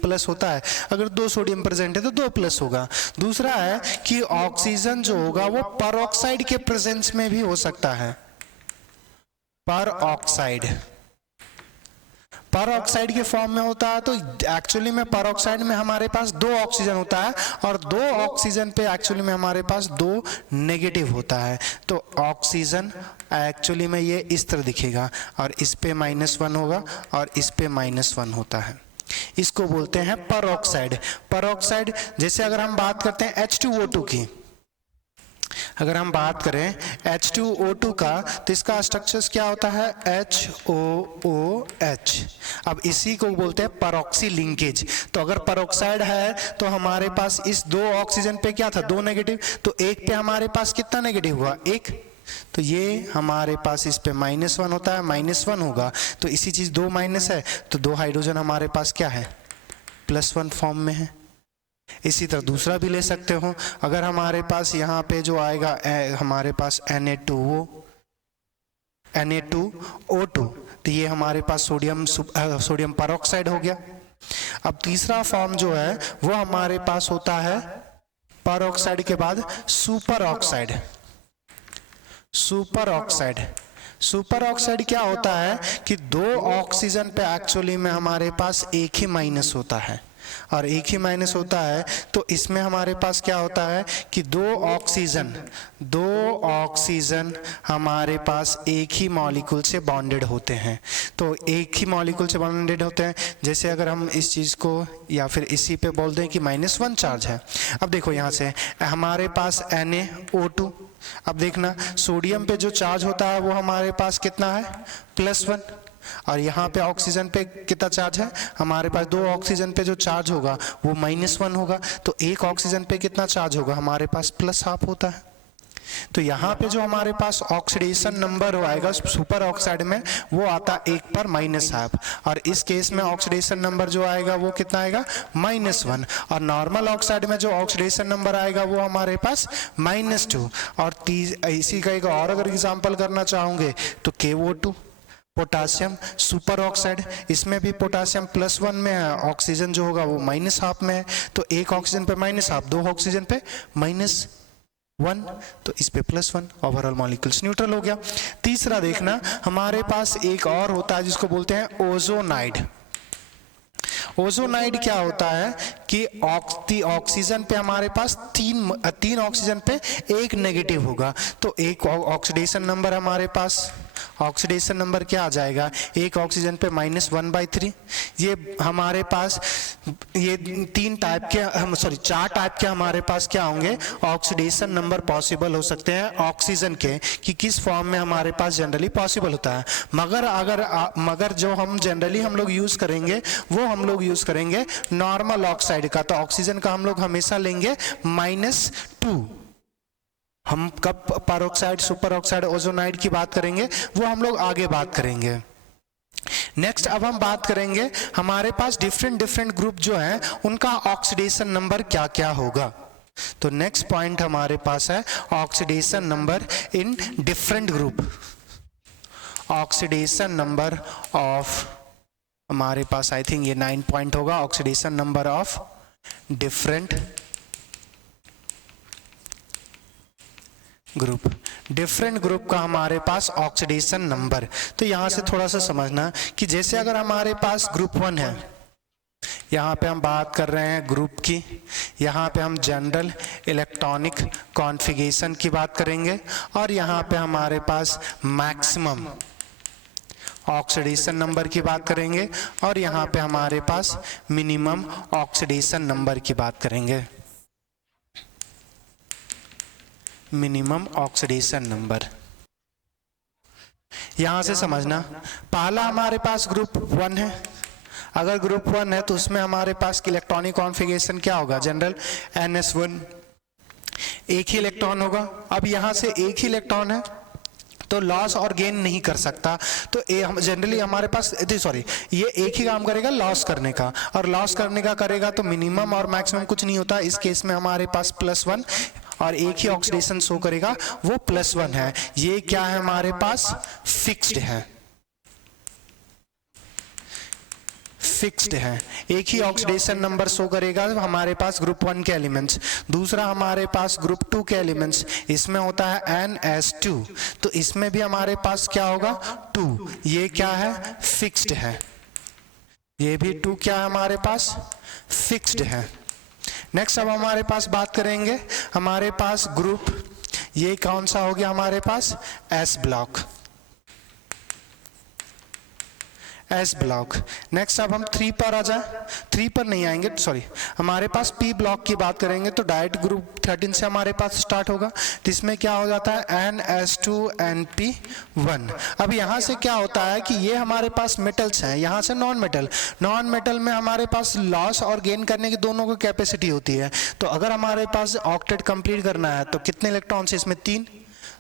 प्लस होता है, अगर 2 सोडियम प्रेजेंट है तो 2 प्लस होगा। दूसरा है कि ऑक्सीजन जो होगा वो परऑक्साइड के प्रेजेंस में भी हो सकता है। परऑक्साइड के फॉर्म में होता है, तो एक्चुअली में परऑक्साइड में हमारे पास 2 ऑक्सीजन होता है और 2 ऑक्सीजन पे एक्चुअली में हमारे पास 2 नेगेटिव होता है। तो ऑक्सीजन एक्चुअली में ये इस तरह दिखेगा और इस पे -1 होगा और इस पे -1 होता है। इसको बोलते हैं परऑक्साइड। जैसे अगर हम बात करते हैं H2O2 की, अगर हम बात करें H2O2 का तो इसका स्ट्रक्चर्स क्या होता है? HOOH। अब इसी को बोलते हैं परऑक्सी लिंकेज। तो अगर परऑक्साइड है तो हमारे पास इस 2 ऑक्सीजन पे क्या था? 2 नेगेटिव, तो एक पे हमारे पास कितना नेगेटिव हुआ? 1। तो ये हमारे पास इस पे -1 होता है, -1 होगा। तो इसी चीज 2 माइनस है तो 2 हाइड्रोजन हमारे पास क्या है? +1 फॉर्म में है। इसी तरह दूसरा भी ले सकते हो। अगर हमारे पास यहाँ पे जो आएगा हमारे पास Na2O2, तो ये हमारे पास सोडियम परऑक्साइड हो गया। अब तीसरा फॉर्म जो है वो हमारे पास होता है परऑक्साइड के बाद सुपर ऑक्साइड। सुपर ऑक्साइड क्या होता है कि दो ऑक्सीजन पे एक्चुअली में हमारे पास एक ही माइनस होता है, और एक ही माइनस होता है तो इसमें हमारे पास क्या होता है कि दो ऑक्सीजन हमारे पास एक ही मॉलिक्यूल से बॉन्डेड होते हैं। तो एक ही मॉलिक्यूल से बॉन्डेड होते हैं, जैसे अगर हम इस चीज़ को या फिर इसी पे बोल दें कि -1 चार्ज है। अब देखो यहाँ से हमारे पास NaO2, अब देखना सोडियम पे जो चार्ज होता है वो हमारे पास कितना है, +1, और यहाँ पे ऑक्सीजन पे कितना चार्ज है, हमारे पास दो ऑक्सीजन पे जो चार्ज होगा वो -1 होगा, तो एक ऑक्सीजन पे कितना चार्ज होगा, हमारे पास +½ होता है। तो यहाँ पे जो हमारे पास ऑक्सीडेशन नंबर आएगा सुपर ऑक्साइड में वो आता 1 पर -½ और इस केस में ऑक्सीडेशन नंबर जो आएगा वो कितना आएगा, -1, और नॉर्मल ऑक्साइड में जो ऑक्सीडेशन नंबर आएगा वो हमारे पास -2। और इसी का एक और अगर एग्जांपल करना चाहोगे तो KO2 पोटासियम सुपर ऑक्साइड, इसमें भी पोटासियम +1 में है, ऑक्सीजन जो होगा वो -½ में है, तो एक ऑक्सीजन पे -½ दो ऑक्सीजन पे -1, तो इस पे +1, ओवरऑल मॉलिक्यूल्स न्यूट्रल हो गया। तीसरा देखना हमारे पास एक और होता है जिसको बोलते हैं ओजोनाइड। ओजोनाइड क्या होता है कि ऑक्सीजन पे हमारे पास तीन ऑक्सीजन पे एक नेगेटिव होगा, तो एक ऑक्सीडेशन नंबर हमारे पास, ऑक्सीडेशन नंबर क्या आ जाएगा, एक ऑक्सीजन पे -1/3। ये हमारे पास ये 4 टाइप के हमारे पास क्या होंगे, ऑक्सीडेशन नंबर पॉसिबल हो सकते हैं ऑक्सीजन के, कि किस फॉर्म में हमारे पास जनरली पॉसिबल होता है। मगर जो हम जनरली हम लोग यूज करेंगे वो हम लोग यूज करेंगे नॉर्मल ऑक्साइड का, तो ऑक्सीजन का हम लोग हमेशा लेंगे -2। हम कब पेरोक्साइड सुपर ऑक्साइड ओजोनाइड की बात करेंगे वो हम लोग आगे बात करेंगे। नेक्स्ट अब हम बात करेंगे हमारे पास डिफरेंट ग्रुप जो हैं उनका ऑक्सीडेशन नंबर क्या क्या होगा। तो नेक्स्ट पॉइंट हमारे पास है oxidation number in different group. Oxidation number of, हमारे पास आई थिंक ये 9 पॉइंट होगा, oxidation number of different group का हमारे पास ऑक्सीडेशन नंबर। तो यहां से थोड़ा सा समझना कि जैसे अगर हमारे पास ग्रुप 1 है, यहाँ पे हम बात कर रहे हैं ग्रुप की, यहाँ पे हम जनरल इलेक्ट्रॉनिक कॉन्फ़िगरेशन की बात करेंगे, और यहाँ पे हमारे पास मैक्सिमम ऑक्सीडेशन नंबर की बात करेंगे, और यहाँ पे हमारे पास मिनिमम ऑक्सीडेशन नंबर की बात करेंगे, मिनिमम ऑक्सीडेशन नंबर। यहां से समझना पहला हमारे पास ग्रुप 1 है, अगर ग्रुप 1 है तो उसमें हमारे पास इलेक्ट्रॉनिक कॉन्फ़िगरेशन क्या होगा, जनरल NS1, एक ही इलेक्ट्रॉन होगा। अब यहां से एक ही इलेक्ट्रॉन है तो लॉस और गेन नहीं कर सकता, तो जनरली हमारे पास ये एक ही काम करेगा लॉस करने का, और लॉस करने का करेगा तो मिनिमम और मैक्सिमम कुछ नहीं होता। इस केस में हमारे पास +1 और एक ही ऑक्सीडेशन शो करेगा वो +1 है। ये क्या है हमारे पास, फिक्स्ड है, एक ही ऑक्सीडेशन नंबर शो करेगा हमारे पास ग्रुप 1 के एलिमेंट्स। दूसरा हमारे पास ग्रुप 2 के एलिमेंट्स, इसमें होता है NS2, तो इसमें भी हमारे पास क्या होगा 2, ये क्या है, फिक्स्ड है, ये भी 2 क्या है हमारे पास, फिक्स्ड है। नेक्स्ट अब हमारे पास बात करेंगे हमारे पास ग्रुप, ये कौन सा हो गया हमारे पास, S ब्लॉक। नेक्स्ट अब हम 3 पर आ जाए, 3 पर नहीं आएंगे, हमारे पास P ब्लॉक की बात करेंगे तो डायरेक्ट ग्रुप 13 से हमारे पास स्टार्ट होगा, जिसमें क्या हो जाता है NS2NP1। अब यहाँ से क्या होता है कि ये हमारे पास मेटल्स हैं, यहाँ से नॉन मेटल में हमारे पास लॉस और गेन करने की दोनों की कैपेसिटी होती है। तो अगर हमारे पास ऑक्टेट कंप्लीट करना है तो कितने इलेक्ट्रॉन से, इसमें 3,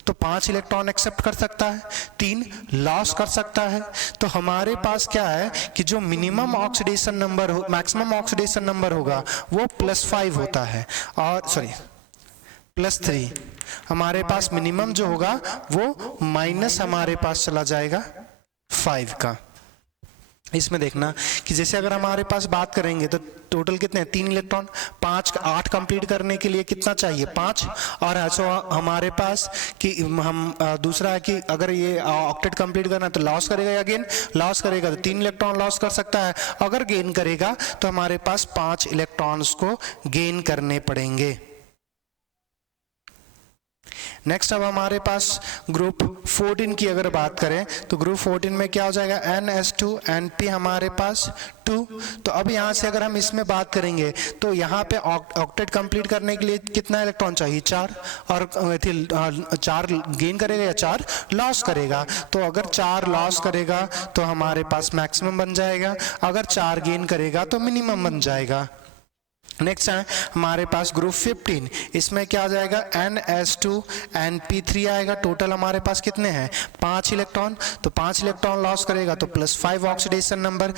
तो 5 इलेक्ट्रॉन एक्सेप्ट कर सकता है, 3 लॉस कर सकता है। तो हमारे पास क्या है कि जो minimum oxidation number maximum oxidation number होगा वो +5 होता है, और +3 हमारे पास मिनिमम जो होगा वो माइनस हमारे पास चला जाएगा 5 का। इसमें देखना कि जैसे अगर हमारे पास बात करेंगे तो टोटल कितने हैं, 3 इलेक्ट्रॉन, 8 कंप्लीट करने के लिए कितना चाहिए, 5। और ऐसा हमारे पास कि हम दूसरा है कि अगर ये ऑक्टेट कंप्लीट करना है तो लॉस करेगा या गेन, लॉस करेगा तो 3 इलेक्ट्रॉन लॉस कर सकता है, अगर गेन करेगा तो हमारे पास 5 इलेक्ट्रॉन्स को गेन करने पड़ेंगे। नेक्स्ट अब हमारे पास ग्रुप 14 की अगर बात करें तो ग्रुप 14 में क्या हो जाएगा, NS2 NP हमारे पास 2। तो अब यहाँ से अगर हम इसमें बात करेंगे तो यहाँ पे ऑक्टेट कंप्लीट करने के लिए कितना इलेक्ट्रॉन चाहिए, 4, और 4 गेन करेगा या 4 लॉस करेगा। तो अगर 4 लॉस करेगा तो हमारे पास मैक्सिमम बन जाएगा, अगर 4 गेन करेगा तो मिनिमम बन जाएगा। नेक्स्ट है हमारे पास ग्रुप 15, इसमें क्या आ जाएगा, NS2 NP3 आएगा। टोटल हमारे पास कितने हैं, 5 इलेक्ट्रॉन, तो 5 इलेक्ट्रॉन लॉस करेगा तो +5 ऑक्सीडेशन नंबर,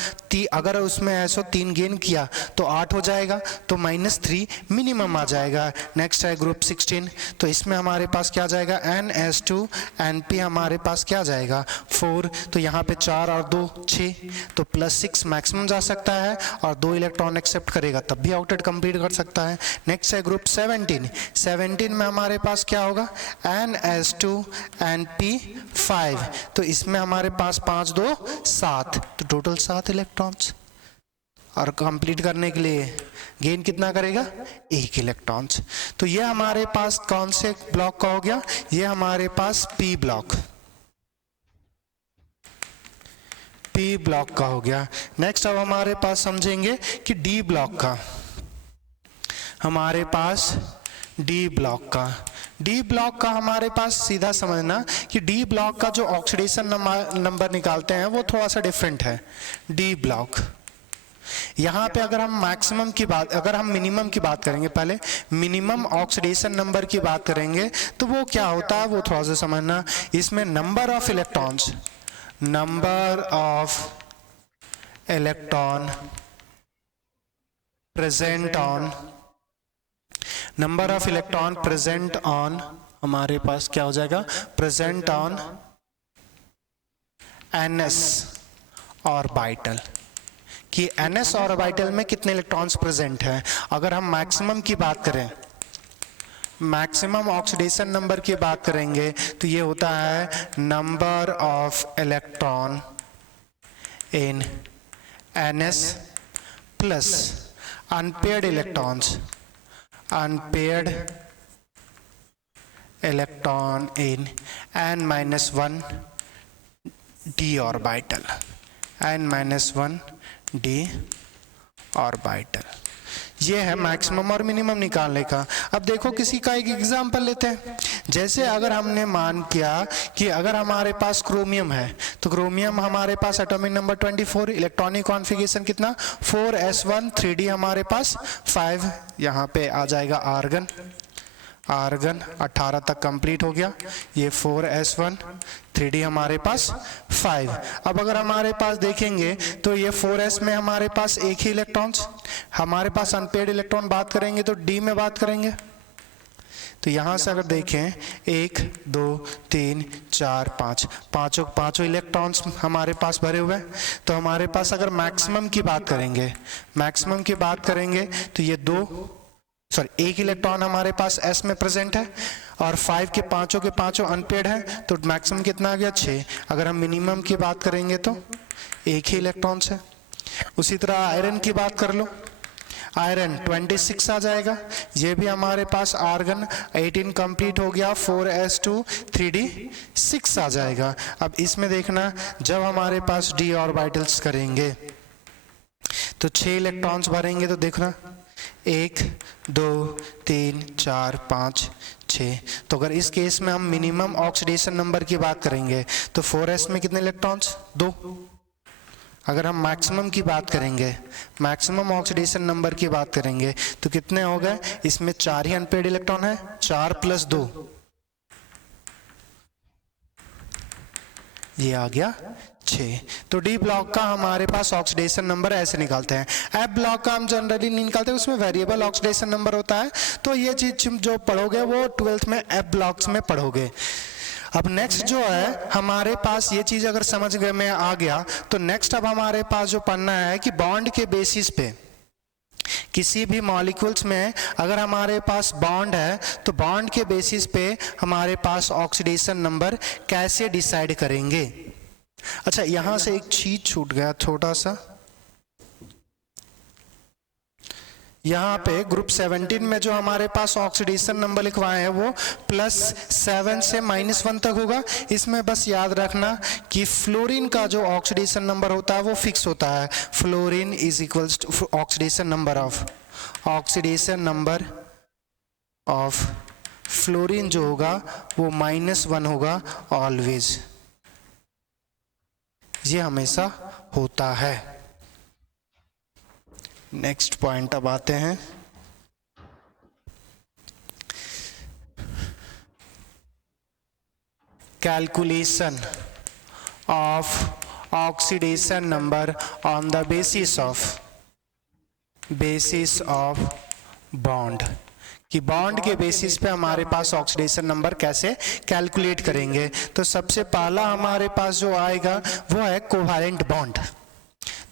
अगर उसमें ऐसा 3 गेन किया तो 8 हो जाएगा, तो -3 मिनिमम आ जाएगा। नेक्स्ट है ग्रुप 16, तो इसमें हमारे पास क्या आ जाएगा, NS2 NP हमारे पास क्या आ जाएगा, 4, तो यहाँ पे 4 और 2 6, तो +6 मैक्सिमम जा सकता है, और 2 इलेक्ट्रॉन एक्सेप्ट करेगा तब भी ऑक्टेट कंप्लीट कर सकता है। नेक्स्ट है ग्रुप 17 में हमारे पास क्या होगा, NS2 NP5, तो इसमें हमारे पास 5 2 7, तो टोटल 7 इलेक्ट्रॉन्स, और कंप्लीट करने के लिए गेन कितना करेगा, 1 इलेक्ट्रॉन्स। तो ये हमारे पास कौन से ब्लॉक का हो गया, ये हमारे पास P ब्लॉक का हो गया। नेक्स्ट अब हमारे पास समझेंगे कि D ब्लॉक का, हमारे पास D ब्लॉक का हमारे पास सीधा समझना कि D ब्लॉक का जो ऑक्सीडेशन नंबर निकालते हैं वो थोड़ा सा डिफरेंट है। D ब्लॉक यहाँ पे अगर हम मैक्सिमम की बात, अगर हम मिनिमम की बात करेंगे, पहले मिनिमम ऑक्सीडेशन नंबर की बात करेंगे तो वो क्या होता है वो थोड़ा सा समझना। इसमें number of electron present on हमारे पास क्या हो जाएगा, प्रेजेंट ऑन NS ऑर्बिटल, कि NS ऑर्बिटल में कितने इलेक्ट्रॉन्स प्रेजेंट हैं। अगर हम मैक्सिमम की बात करें, मैक्सिमम ऑक्सीडेशन नंबर की बात करेंगे तो ये होता है number of electron in NS plus unpaired electron in n-1 d orbital, n-1 d orbital. ये है मैक्सिमम और मिनिमम निकालने का। अब देखो किसी का एक एग्जांपल लेते हैं। जैसे अगर हमने मान किया कि अगर हमारे पास क्रोमियम है तो क्रोमियम हमारे पास एटॉमिक नंबर 24, इलेक्ट्रॉनिक कॉन्फ़िगरेशन कितना 4s1, 3d हमारे पास 5, यहाँ पे आ जाएगा आर्गन 18 तक कंप्लीट हो गया, ये 4s1, 3d हमारे पास 5। अब अगर हमारे पास देखेंगे तो ये 4s में हमारे पास एक ही इलेक्ट्रॉन्स, हमारे पास अनपेयर्ड इलेक्ट्रॉन बात करेंगे तो d में बात करेंगे। तो यहाँ से अगर देखें 1 2 3 4 5, पांचों इलेक्ट्रॉन्स हमारे पास भरे हुए हैं। तो हमारे पास अगर मैक्सिमम की बात करेंगे तो ये एक इलेक्ट्रॉन हमारे पास S में प्रेजेंट है और 5 के पांचों अनपेयर्ड है, तो मैक्सिमम कितना आ गया 6। अगर हम मिनिमम की बात करेंगे तो एक ही इलेक्ट्रॉन है। उसी तरह आयरन की बात कर लो, आयरन 26 आ जाएगा, ये भी हमारे पास आर्गन 18 कंप्लीट हो गया, 4s2 3d 6 आ जाएगा। अब इसमें देखना जब हमारे पास d ऑर्बिटल्स करेंगे तो 6 इलेक्ट्रॉन्स भरेंगे, तो देखना 1 2 3 4 5 6। तो अगर इस केस में हम मिनिमम ऑक्सीडेशन नंबर की बात करेंगे तो 4s में कितने इलेक्ट्रॉन्स 2। अगर हम मैक्सिमम की बात करेंगे, मैक्सिमम ऑक्सीडेशन नंबर की बात करेंगे तो कितने हो गए, इसमें 4 ही अनपेयर्ड इलेक्ट्रॉन है, 4 + 2 ये आ गया 6। तो डी ब्लॉक का हमारे पास ऑक्सीडेशन नंबर ऐसे निकालते हैं। एफ ब्लॉक का हम जनरली नहीं निकालते, उसमें वेरिएबल ऑक्सीडेशन नंबर होता है। तो ये चीज जो पढ़ोगे वो 12th में एफ ब्लॉक्स में पढ़ोगे। अब नेक्स्ट जो है हमारे पास ये चीज अगर समझ में आ गया तो नेक्स्ट अब हमारे पास जो पढ़ना है कि बॉन्ड के बेसिस पे किसी भी मॉलिक्यूल्स में अगर हमारे पास बॉन्ड है तो बॉन्ड के बेसिस पे हमारे पास ऑक्सीडेशन नंबर कैसे डिसाइड करेंगे। अच्छा, यहां से एक चीज छूट गया छोटा सा, यहाँ पे ग्रुप 17 में जो हमारे पास ऑक्सीडेशन नंबर लिखवाए हैं वो +7 से -1 तक होगा। इसमें बस याद रखना कि फ्लोरीन का जो ऑक्सीडेशन नंबर होता है वो फिक्स होता है। Fluorine is equals to oxidation number of fluorine जो होगा वो -1 होगा ऑलवेज, ये हमेशा होता है। नेक्स्ट पॉइंट अब आते हैं, calculation of oxidation number on the basis of bond, कि बॉन्ड के बेसिस पे हमारे पास ऑक्सीडेशन नंबर कैसे कैलकुलेट करेंगे। तो सबसे पहला हमारे पास जो आएगा वो है कोवैलेंट बॉन्ड।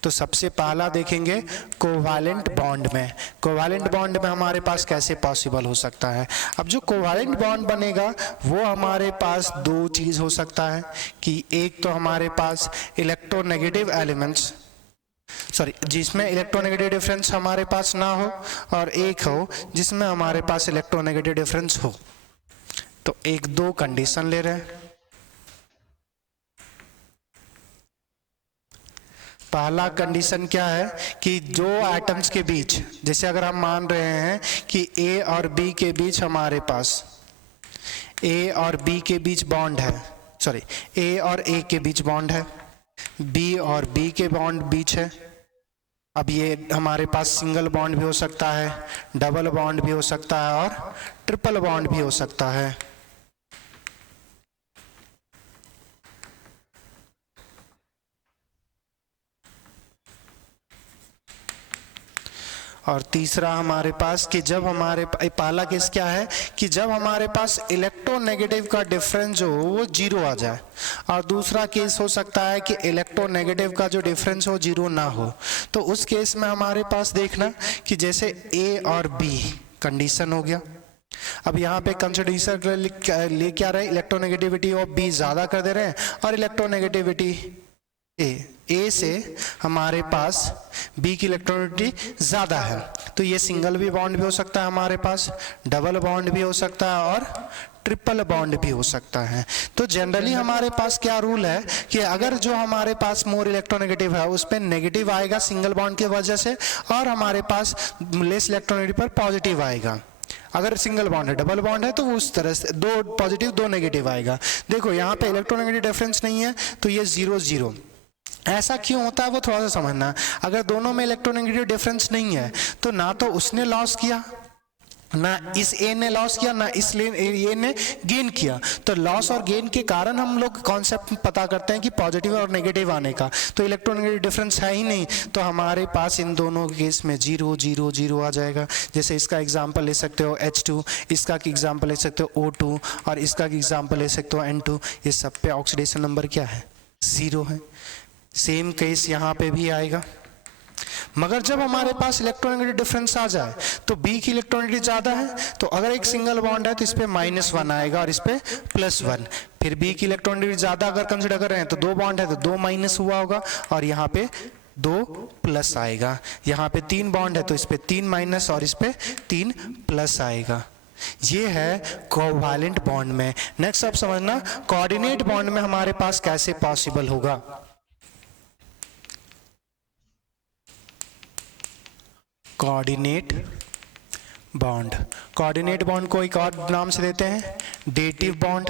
तो सबसे पहला देखेंगे कोवैलेंट बॉन्ड में हमारे पास कैसे पॉसिबल हो सकता है। अब जो कोवैलेंट बॉन्ड बनेगा वो हमारे पास दो चीज हो सकता है कि एक तो हमारे पास इलेक्ट्रोनेगेटिव एलिमेंट्स जिसमें इलेक्ट्रोनेगेटिव डिफरेंस हमारे पास ना हो, और एक हो जिसमें हमारे पास इलेक्ट्रोनेगेटिव डिफरेंस हो। तो एक दो कंडीशन ले रहे हैं। पहला कंडीशन क्या है कि जो एटम्स के बीच, जैसे अगर हम मान रहे हैं कि ए और बी के बीच हमारे पास ए और बी के बीच बॉन्ड है, ए और ए के बीच बॉन्ड है, बी और बी के बॉन्ड बीच है। अब ये हमारे पास सिंगल बॉन्ड भी हो सकता है, डबल बॉन्ड भी हो सकता है और ट्रिपल बॉन्ड भी हो सकता है। और तीसरा हमारे पास कि जब हमारे पहला केस क्या है कि जब हमारे पास इलेक्ट्रोनेगेटिव का डिफरेंस जो हो वो 0 आ जाए, और दूसरा केस हो सकता है कि इलेक्ट्रोनेगेटिव का जो डिफरेंस हो 0 ना हो। तो उस केस में हमारे पास देखना कि जैसे ए और बी कंडीशन हो गया। अब यहाँ पे कंसिडरेशन ले क्या रहे, इलेक्ट्रोनेगेटिविटी ऑफ बी ज्यादा कर दे रहे हैं और इलेक्ट्रोनेगेटिविटी ए से हमारे पास बी की इलेक्ट्रोनेगेटिविटी ज्यादा है। तो ये सिंगल भी बॉन्ड भी हो सकता है हमारे पास, डबल बॉन्ड भी हो सकता है और ट्रिपल बॉन्ड भी हो सकता है। तो जनरली हमारे पास क्या रूल है कि अगर जो हमारे पास मोर इलेक्ट्रोनेगेटिव है उस पर नेगेटिव आएगा सिंगल बॉन्ड की वजह से, और हमारे पास लेस इलेक्ट्रोनेगेटिव पर पॉजिटिव आएगा। अगर सिंगल बॉन्ड है, डबल बॉन्ड है तो उस तरह से दो पॉजिटिव दो नेगेटिव आएगा। देखो यहाँ पे इलेक्ट्रोनेगेटिव डिफरेंस नहीं है तो ये 0 0। ऐसा क्यों होता है वो थोड़ा सा समझना। अगर दोनों में इलेक्ट्रोनेगेटिव डिफरेंस नहीं है तो ना तो उसने लॉस किया, ना इस ए ने लॉस किया, ना इस ए ने गेन किया। तो लॉस और गेन के कारण हम लोग कॉन्सेप्ट पता करते हैं कि पॉजिटिव और नेगेटिव आने का। तो इलेक्ट्रोनेगेटिव डिफरेंस है ही नहीं, तो हमारे पास इन दोनों केस में 0 0 0 आ जाएगा। जैसे इसका एग्जांपल ले सकते हो H2, इसका एग्जांपल ले सकते हो O2, और इसका एग्जांपल ले सकते हो N2। ये सब पे ऑक्सीडेशन नंबर क्या है, 0 है। सेम केस यहाँ पे भी आएगा। मगर जब हमारे पास इलेक्ट्रोनेगेटिव डिफरेंस आ जाए तो बी की इलेक्ट्रोनेगेटिव ज्यादा है, तो अगर एक सिंगल बॉन्ड है तो इस पे -1 आएगा और इस पे +1। फिर बी की इलेक्ट्रोनेगेटिव ज्यादा अगर कंसिडर कर रहे हैं तो 2 बॉन्ड है तो 2 माइनस हुआ होगा, और यहाँ पे 2 प्लस आएगा। यहाँ पे 3 बॉन्ड है तो इस पे 3 माइनस और इस पे 3 प्लस आएगा। ये है कोवैलेंट बॉन्ड में। नेक्स्ट आप समझना कोऑर्डिनेट बॉन्ड में हमारे पास कैसे पॉसिबल होगा। कोऑर्डिनेट बॉन्ड को एक और नाम से देते हैं डेटिव बॉन्ड।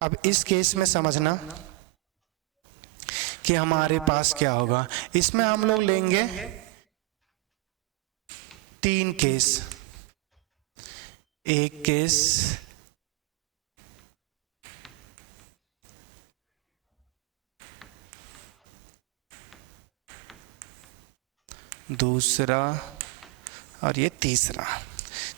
अब इस केस में समझना कि हमारे पास क्या होगा। इसमें हम लोग लेंगे 3 केस। एक केस, दूसरा और ये तीसरा।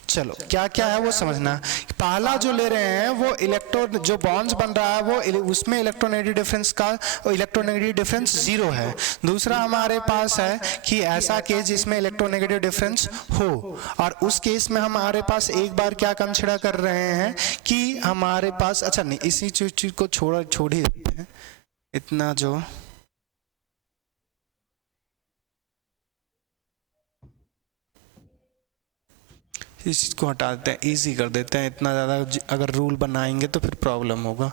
चलो क्या क्या है वो समझना। पहला जो ले रहे हैं वो इलेक्ट्रॉन जो बॉन्ड्स बन रहा है वो उसमें इलेक्ट्रोनेगेटिव डिफरेंस का इलेक्ट्रोनेगेटिव डिफरेंस 0 है। दूसरा हमारे पास है कि ऐसा केस जिसमें इलेक्ट्रोनेगेटिव डिफरेंस हो, और उस केस में हमारे पास एक बार क्या कंसीडर कर रहे हैं कि हमारे पास, अच्छा नहीं इसी चीज को छोड़ ही देते हैं, इतना जो इस चीज़ को हटा देते हैं, इजी कर देते हैं। इतना ज़्यादा अगर रूल बनाएंगे तो फिर प्रॉब्लम होगा।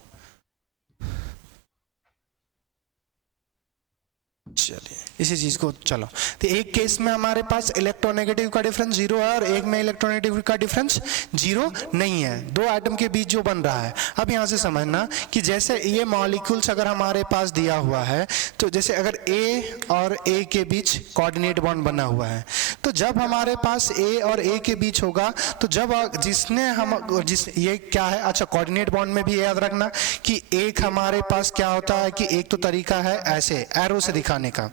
चलिए इसी चीज को, चलो तो एक केस में हमारे पास इलेक्ट्रोनेगेटिव का डिफरेंस 0 है और एक में इलेक्ट्रोनेगेटिव का डिफरेंस 0 नहीं है, दो एटम के बीच जो बन रहा है। अब यहां से समझना कि जैसे ये मॉलिक्यूल्स अगर हमारे पास दिया हुआ है, तो जैसे अगर ए और ए के बीच कोऑर्डिनेट बॉन्ड बना हुआ है, तो जब हमारे पास ए और ए के बीच होगा, तो जब ये क्या है, अच्छा कोऑर्डिनेट बॉन्ड में भी याद रखना कि एक हमारे पास क्या होता है कि एक तो तरीका है ऐसे एरो से दिखाने का,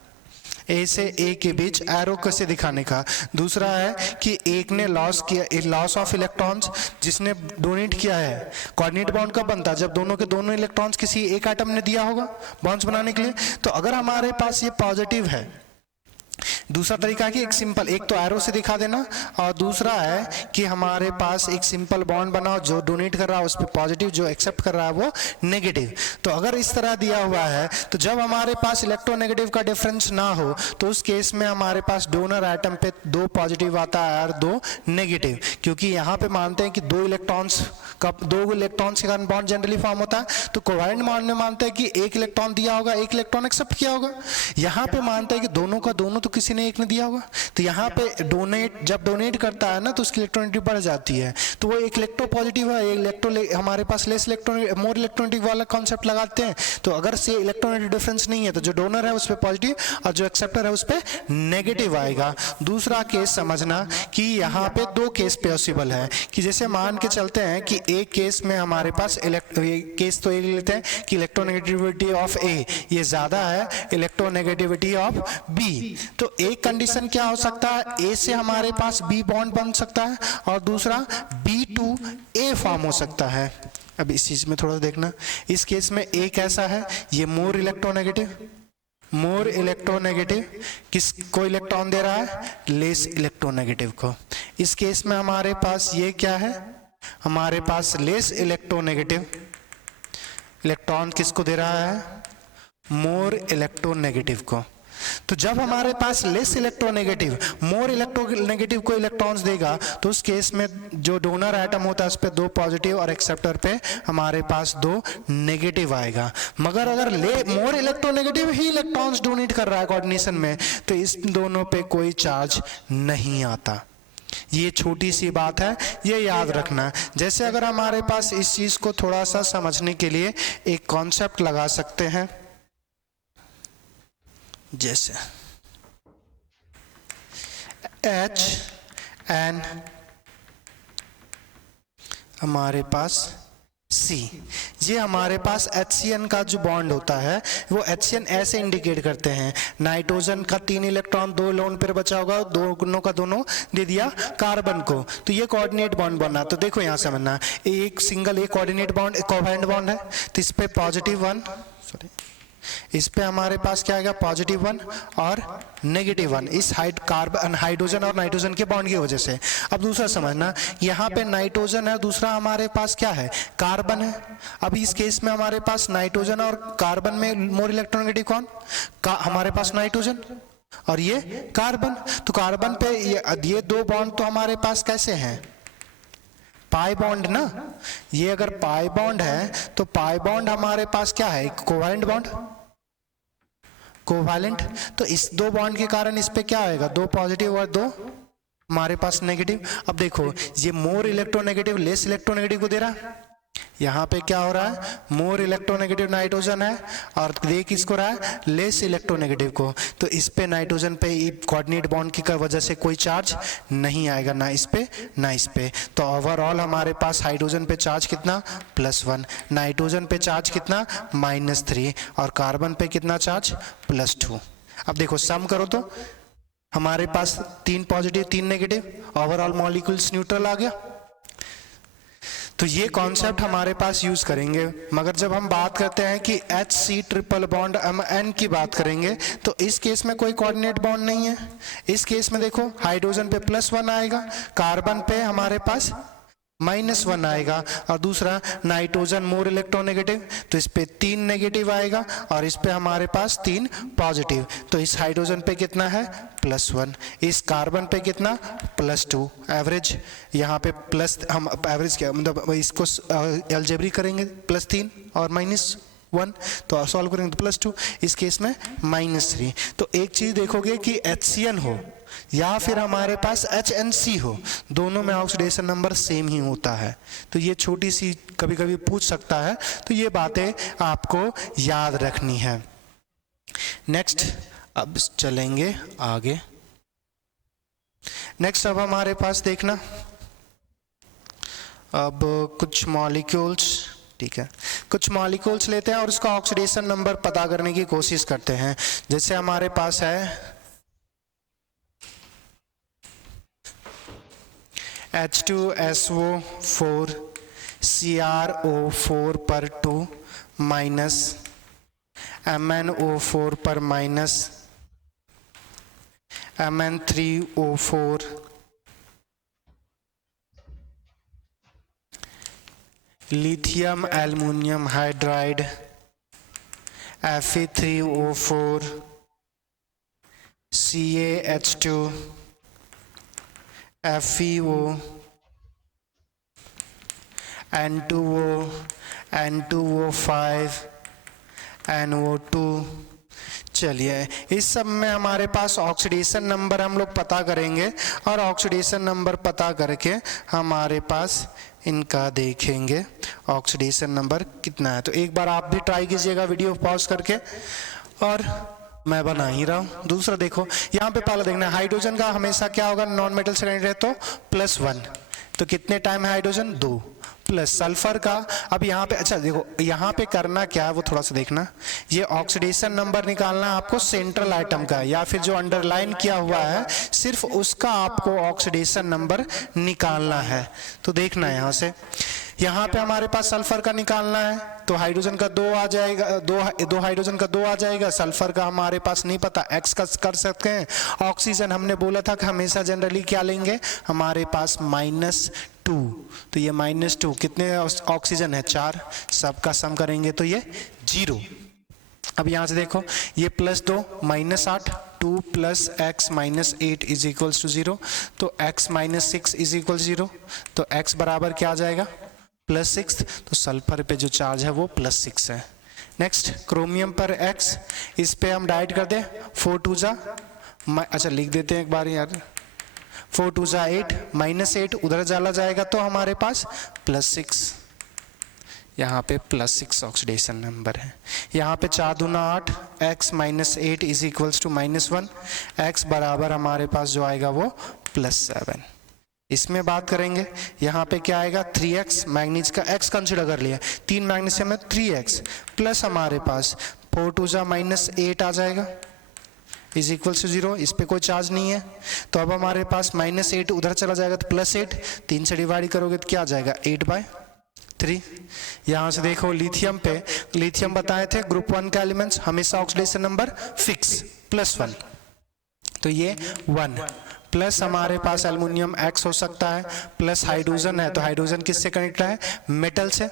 ए से ए के बीच एरो कैसे दिखाने का। दूसरा है कि एक ने लॉस ऑफ इलेक्ट्रॉन्स जिसने डोनेट किया है। कोऑर्डिनेट बॉन्ड कब बनता है, जब दोनों के दोनों इलेक्ट्रॉन्स किसी एक एटम ने दिया होगा बॉन्ड्स बनाने के लिए। तो अगर हमारे पास ये पॉजिटिव है, दूसरा तरीका है कि एक सिंपल, एक तो एरो से दिखा देना, और दूसरा है कि हमारे पास एक सिंपल बॉन्ड बनाओ, जो डोनेट कर रहा है उस पर पॉजिटिव, जो एक्सेप्ट कर रहा है वो नेगेटिव। तो अगर इस तरह दिया हुआ है, तो जब हमारे पास इलेक्ट्रोनेगेटिव का डिफरेंस ना हो, तो उस केस में हमारे पास डोनर एटम पे 2 पॉजिटिव आता है और 2 नेगेटिव, क्योंकि यहाँ पे मानते हैं कि 2 इलेक्ट्रॉन्स के कारण बॉन्ड जनरली फॉर्म होता है। तो कोवैलेंट बॉन्ड में मानते हैं कि एक इलेक्ट्रॉन दिया होगा, एक इलेक्ट्रॉन एक्सेप्ट किया होगा। यहाँ पे मानते हैं कि दोनों का दोनों तो किसी ने एक ने दिया होगा। तो यहाँ पे जब डोनेट करता है ना, तो उसकी इलेक्ट्रोनेगेटिव बढ़ जाती है, तो वो एक इलेक्ट्रो पॉजिटिव है, हमारे पास लेस इलेक्ट्रॉन मोर इलेक्ट्रोनेगेटिव वाला कॉन्सेप्ट लगाते हैं। तो अगर से इलेक्ट्रोनेगेटिव डिफरेंस नहीं है, तो जो डोनर है उस पर पॉजिटिव और जो एक्सेप्टर है उस पर नेगेटिव आएगा। दूसरा केस समझना कि यहाँ पे 2 केस पॉसिबल है, कि जैसे मान के चलते हैं कि एक केस में हमारे पास केस तो ये लेते हैं कि इलेक्ट्रोनेगेटिविटी ऑफ ए ये ज्यादा है इलेक्ट्रोनेगेटिविटी ऑफ बी। तो एक कंडीशन क्या हो सकता है, ए से हमारे पास बी बॉन्ड बन सकता है और दूसरा बी टू ए फॉर्म हो सकता है। अब इस चीज में थोड़ा देखना, इस केस में ए कैसा है, ये मोर इलेक्ट्रोनेगेटिव किसको इलेक्ट्रॉन दे रहा है, लेस इलेक्ट्रोनेगेटिव को। इस केस में हमारे पास ये क्या है, हमारे पास लेस इलेक्ट्रोनेगेटिव इलेक्ट्रॉन किसको दे रहा है, मोर इलेक्ट्रोनेगेटिव को। तो जब हमारे पास लेस इलेक्ट्रोनेगेटिव मोर इलेक्ट्रोनेगेटिव को इलेक्ट्रॉन्स देगा, तो उस केस में जो डोनर एटम होता है उस पे 2 पॉजिटिव और एक्सेप्टर पे हमारे पास 2 नेगेटिव आएगा। मगर अगर मोर इलेक्ट्रोनेगेटिव ही इलेक्ट्रॉन्स डोनेट कर रहा है कोऑर्डिनेशन में, तो इस दोनों पे कोई चार्ज नहीं आता। ये छोटी सी बात है, ये याद रखना। जैसे अगर हमारे पास इस चीज को थोड़ा सा समझने के लिए एक कॉन्सेप्ट लगा सकते हैं, जैसे HN हमारे पास C, ये हमारे पास HCN का जो बॉन्ड होता है वो HCN ऐसे इंडिकेट करते हैं, नाइट्रोजन का 3 इलेक्ट्रॉन 2 लोन पर बचा होगा, दोनों का दोनों दे दिया कार्बन को, तो ये कोऑर्डिनेट बॉन्ड बना। तो देखो यहाँ समझना, एक सिंगल एक कोऑर्डिनेट बॉन्ड कोवैलेंट बॉन्ड है, तो इस पे +1 इस पे हमारे पास क्या आएगा, +1 और -1 इस हाइड्रोजन और नाइट्रोजन के बॉन्ड की वजह से। अब दूसरा समझना, यहाँ पे नाइट्रोजन है, दूसरा हमारे पास क्या है, कार्बन है। अब इस केस में हमारे पास नाइट्रोजन और कार्बन में मोर इलेक्ट्रोनेगेटिव कौन, हमारे पास नाइट्रोजन और ये कार्बन। तो कार्बन पे ये 2 बॉन्ड तो हमारे पास कैसे हैं, पाई बॉन्ड ना। ये अगर पाई बॉन्ड है तो पाई बॉन्ड हमारे पास क्या है, कोवैलेंट बॉन्ड, कोवैलेंट। तो इस 2 बॉन्ड के कारण इस पे क्या आएगा, 2 पॉजिटिव और 2 हमारे पास नेगेटिव। अब देखो ये मोर इलेक्ट्रोनेगेटिव लेस इलेक्ट्रोनेगेटिव को दे रहा है, यहाँ पे क्या हो रहा है, मोर इलेक्ट्रोनेगेटिव नाइट्रोजन है और दे किसको रहा है, लेस इलेक्ट्रोनेगेटिव को। तो इस पे नाइट्रोजन पे कोऑर्डिनेट बॉन्ड की वजह से कोई चार्ज नहीं आएगा, ना इस पे ना इस पे। तो ओवरऑल हमारे पास हाइड्रोजन पे चार्ज कितना, +1, नाइट्रोजन पे चार्ज कितना, -3 और कार्बन पे कितना चार्ज, +2। अब देखो सम करो तो हमारे पास 3 positive 3 negative, overall molecules neutral आ गया। तो ये कॉन्सेप्ट हमारे पास यूज करेंगे। मगर जब हम बात करते हैं कि HC ट्रिपल बॉन्ड MN की बात करेंगे तो इस केस में कोई कोऑर्डिनेट बॉन्ड नहीं है। इस केस में देखो हाइड्रोजन पे +1 आएगा, कार्बन पे हमारे पास -1 आएगा, और दूसरा नाइट्रोजन मोर इलेक्ट्रोनेगेटिव, तो इस पे 3 नेगेटिव आएगा और इस पे हमारे पास 3 पॉजिटिव। तो इस हाइड्रोजन पे कितना है +1, इस कार्बन पे कितना +2। एवरेज यहाँ पे प्लस, हम एवरेज क्या मतलब इसको अलजेब्रिक करेंगे +3 और -1, तो सॉल्व करेंगे तो +2, इस केस में -3। तो एक चीज देखोगे कि HCN हो या फिर हमारे पास HNC हो, दोनों में ऑक्सीडेशन नंबर सेम ही होता है। तो ये छोटी सी कभी कभी पूछ सकता है, तो ये बातें आपको याद रखनी है। नेक्स्ट अब चलेंगे आगे। नेक्स्ट अब हमारे पास देखना, अब कुछ मॉलिक्यूल्स, ठीक है, कुछ मॉलिक्यूल्स लेते हैं और उसका ऑक्सीडेशन नंबर पता करने की कोशिश करते हैं। जैसे हमारे पास है H2SO4 CrO4 पर 2 माइनस MnO4 पर minus Mn3O4 lithium aluminium hydride Fe3O4 CaH2 FeO N2O N2O5 NO2। चलिए इस सब में हमारे पास ऑक्सीडेशन नंबर हम लोग पता करेंगे और ऑक्सीडेशन नंबर पता करके हमारे पास इनका देखेंगे ऑक्सीडेशन नंबर कितना है। तो एक बार आप भी ट्राई कीजिएगा वीडियो पॉज करके, और मैं बना ही रहा हूं। दूसरा देखो यहाँ पे पहला देखना, हाइड्रोजन का हमेशा क्या होगा, नॉन मेटल से कनेक्टेड है तो +1, तो कितने टाइम है हाइड्रोजन 2, प्लस सल्फर का। अब यहाँ पे अच्छा देखो, यहाँ पे करना क्या है वो थोड़ा सा देखना, ये ऑक्सीडेशन नंबर निकालना है आपको सेंट्रल आइटम का, या फिर जो अंडरलाइन किया हुआ है सिर्फ उसका आपको ऑक्सीडेशन नंबर निकालना है। तो देखना है यहाँ से, यहाँ पे हमारे पास सल्फर का निकालना है तो हाइड्रोजन का 2 आ जाएगा, दो हाइड्रोजन का 2 आ जाएगा, सल्फर का हमारे पास नहीं पता, x का कर सकते हैं। ऑक्सीजन हमने बोला था कि हमेशा जनरली क्या लेंगे, हमारे पास -2, तो ये -2 कितने ऑक्सीजन है 4, सबका सम करेंगे तो ये 0। अब यहाँ से देखो ये +2 -8, 2 + x -8 = 0, तो x -6 = 0, तो x बराबर क्या आ जाएगा +6, तो सल्फर पे जो चार्ज है वो +6 है। नेक्स्ट क्रोमियम पर x, इस पे हम डाइट कर दें 4 2 जा, अच्छा लिख देते हैं एक बार यार, 4 2 जा 8, -8 उधर चला जाएगा तो हमारे पास +6, यहाँ पे +6 ऑक्सीडेशन नंबर है। यहाँ पे 4 दूना 8, x -8 = -1, x बराबर हमारे पास जो आएगा वो +7। इसमें बात करेंगे यहाँ पे क्या आएगा 3x, मैग्नीज का x कंसिडर कर लिया, 3 मैग्नीशियम में 3x, प्लस हमारे पास 4 2 जा -8 आ जाएगा = 0, इस पे कोई चार्ज नहीं है, तो अब हमारे पास -8 उधर चला जाएगा तो +8, 3 से डिवाइड करोगे तो क्या आ जाएगा 8/3। यहाँ से देखो लिथियम पे, लिथियम बताए थे ग्रुप 1 का एलिमेंट्स हमेशा ऑक्सीडेशन नंबर फिक्स +1, तो ये 1, प्लस हमारे पास एल्युमिनियम X हो सकता है, प्लस हाइड्रोजन है तो हाइड्रोजन किससे कनेक्ट है, मेटल से,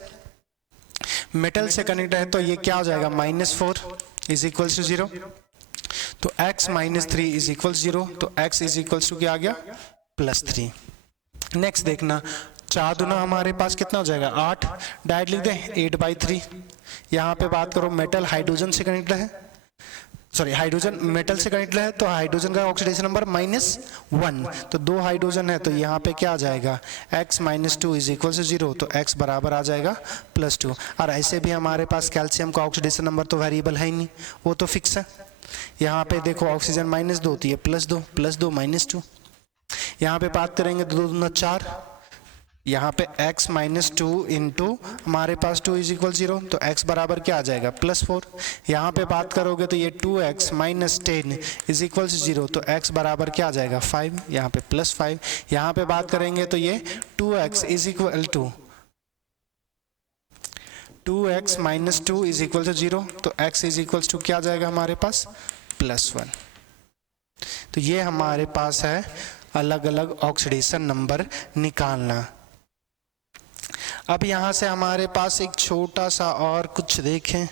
मेटल से कनेक्ट है तो ये क्या हो जाएगा -4 = 0, तो x -3 = 0, तो x = क्या आ गया +3। नेक्स्ट देखना 4 दूना हमारे पास कितना हो जाएगा 8, डायरेक्ट लिख दें 8/3। यहाँ पे बात करो मेटल हाइड्रोजन से कनेक्ट है, सॉरी हाइड्रोजन मेटल से कनेक्टेड है तो हाइड्रोजन का ऑक्सीडेशन नंबर -1, तो 2 हाइड्रोजन है तो यहाँ पे क्या आ जाएगा x -2 = 0, तो x बराबर आ जाएगा +2। और ऐसे भी हमारे पास कैल्शियम का ऑक्सीडेशन नंबर तो वेरिएबल है ही नहीं, वो तो फिक्स है। यहाँ पे देखो ऑक्सीजन -2 तो ये +2 +2 -2। यहाँ पे बात करेंगे 2 दूना 4, यहाँ पे x माइनस 2 इंटू हमारे पास 2 इज इक्वल 0, तो x बराबर क्या आ जाएगा +4। यहाँ पे बात करोगे तो ये 2x माइनस 10 इज इक्वल 0, तो x बराबर क्या आ जाएगा 5, यहाँ पे +5। यहाँ पे बात करेंगे तो ये 2x is equal to 2x minus 2 is equal to 0, तो x इज इक्वल टू क्या आ जाएगा हमारे पास +1। तो ये हमारे पास है अलग अलग ऑक्सीडेशन नंबर निकालना। अब यहां से हमारे पास एक छोटा सा और कुछ देखें,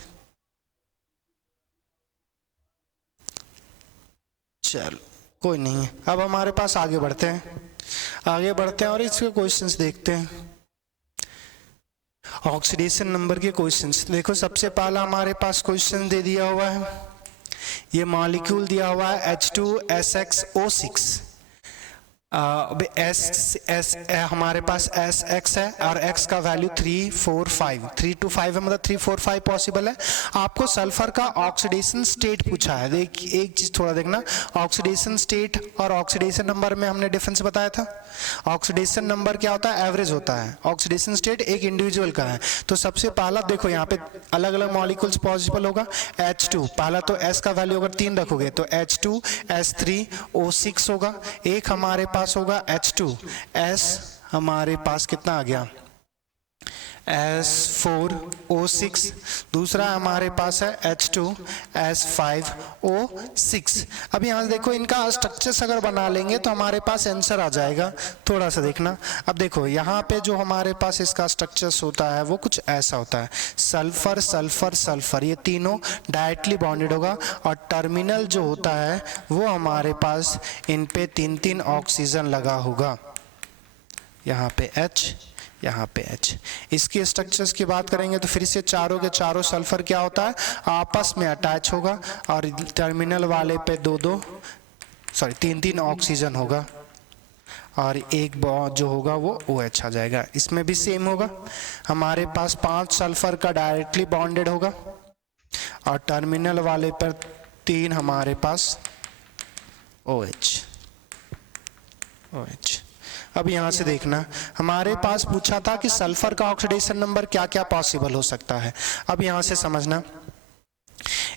चलो कोई नहीं है। अब हमारे पास आगे बढ़ते हैं और इसके क्वेश्चंस देखते हैं। ऑक्सीडेशन नंबर के क्वेश्चंस देखो, सबसे पहला हमारे पास क्वेश्चन दे दिया हुआ है, ये मॉलिक्यूल दिया हुआ है H2SXO6। हमारे पास SX है और X का वैल्यू 3 4 5 3 to 5 है, मतलब 3 4 5 पॉसिबल है। आपको सल्फर का ऑक्सीडेशन स्टेट पूछा है। देखिए एक चीज थोड़ा देखना, ऑक्सीडेशन स्टेट और ऑक्सीडेशन नंबर में हमने डिफरेंस बताया था। ऑक्सीडेशन नंबर क्या होता है, एवरेज होता है। ऑक्सीडेशन स्टेट एक इंडिविजुअल का है। तो सबसे पहला देखो यहाँ पे अलग अलग मॉलिक्यूल्स पॉसिबल होगा। H2 पहला तो S का वैल्यू अगर 3 रखोगे तो H2S3O6 होगा। एक हमारे पास होगा H2S, हमारे पास कितना आ गया S4O6। दूसरा हमारे पास है H2S5O6। अब यहाँ से देखो इनका स्ट्रक्चर्स अगर बना लेंगे तो हमारे पास आंसर आ जाएगा। थोड़ा सा देखना, अब देखो यहाँ पे जो हमारे पास इसका स्ट्रक्चर्स होता है वो कुछ ऐसा होता है, सल्फर सल्फर सल्फर, ये तीनों डायरेक्टली बॉन्डेड होगा। और टर्मिनल जो होता है वो हमारे पास इन पे 3 ऑक्सीजन लगा होगा, यहाँ पे H, यहाँ पे H। इसके स्ट्रक्चर्स की बात करेंगे तो फिर से चारों के चारों सल्फर क्या होता है, आपस में अटैच होगा और टर्मिनल वाले पे 3 ऑक्सीजन होगा और एक बॉन्ड जो होगा वो OH आ जाएगा। इसमें भी सेम होगा, हमारे पास 5 सल्फर का डायरेक्टली बॉन्डेड होगा और टर्मिनल वाले पर 3 हमारे पास OH। अब यहाँ से देखना, हमारे पास पूछा था कि सल्फर का ऑक्सीडेशन नंबर क्या क्या पॉसिबल हो सकता है। अब यहाँ से समझना,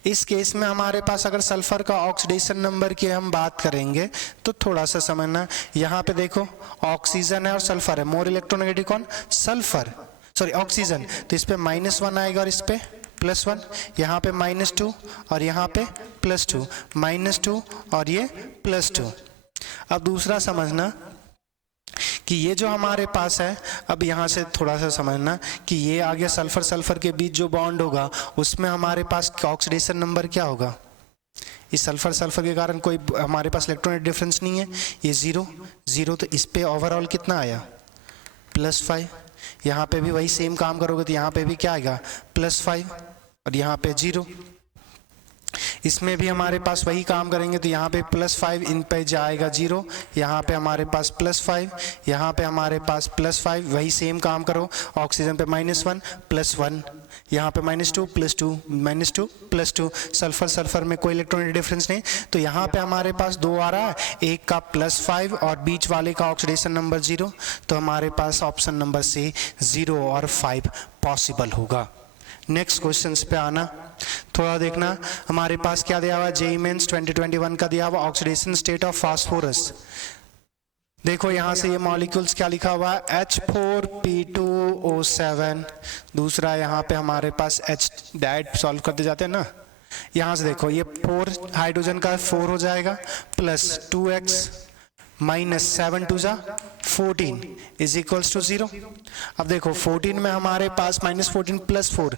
इस केस में हमारे पास अगर सल्फर का ऑक्सीडेशन नंबर की हम बात करेंगे तो थोड़ा सा समझना। यहाँ पे देखो ऑक्सीजन है और सल्फर है, मोर इलेक्ट्रोनेगेटिव कौन, सल्फर, सॉरी ऑक्सीजन, तो इस पे -1 आएगा और इस पे +1, यहाँ पे -2 और यहाँ पे +2, -2 और ये +2। अब दूसरा समझना कि ये जो हमारे पास है, अब यहाँ से थोड़ा सा समझना कि ये आगे सल्फर सल्फर के बीच जो बॉन्ड होगा उसमें हमारे पास ऑक्सीडेशन नंबर क्या होगा, इस सल्फर सल्फर के कारण कोई हमारे पास इलेक्ट्रॉनिक डिफरेंस नहीं है, ये 0 0, तो इस पे ओवरऑल कितना आया +5। यहाँ पे भी वही सेम काम करोगे तो यहाँ पे भी क्या आएगा +5 और यहाँ पे 0। इसमें भी हमारे पास वही काम करेंगे तो यहाँ पे +5, इन पे जाएगा 0, यहाँ पे हमारे पास +5, यहाँ पे हमारे पास +5, वही सेम काम करो। ऑक्सीजन पे -1 +1, यहाँ पे -2 +2 -2 +2, सल्फर सल्फर में कोई इलेक्ट्रॉनिक डिफरेंस नहीं, तो यहाँ पे हमारे पास 2 आ रहा है, एक का +5 और बीच वाले का ऑक्सीडेशन नंबर 0, तो हमारे पास ऑप्शन नंबर C 0 और 5 पॉसिबल होगा। नेक्स्ट क्वेश्चंस पे आना, थोड़ा देखना, हमारे पास क्या दिया हुआ है, JEE मेंस 2021 का दिया हुआ ऑक्सीडेशन स्टेट ऑफ फास्फोरस। देखो यहाँ से ये मॉलिक्यूल्स क्या लिखा हुआ है, H4P2O7, दूसरा यहाँ पे हमारे पास H डायरेक्ट सॉल्व करते जाते हैं ना, यहाँ से देखो ये 4 हाइड्रोजन का 4 हो जाएगा plus 2x -7 2 14 is equals to 0। अब देखो 14 में हमारे पास -14 + 4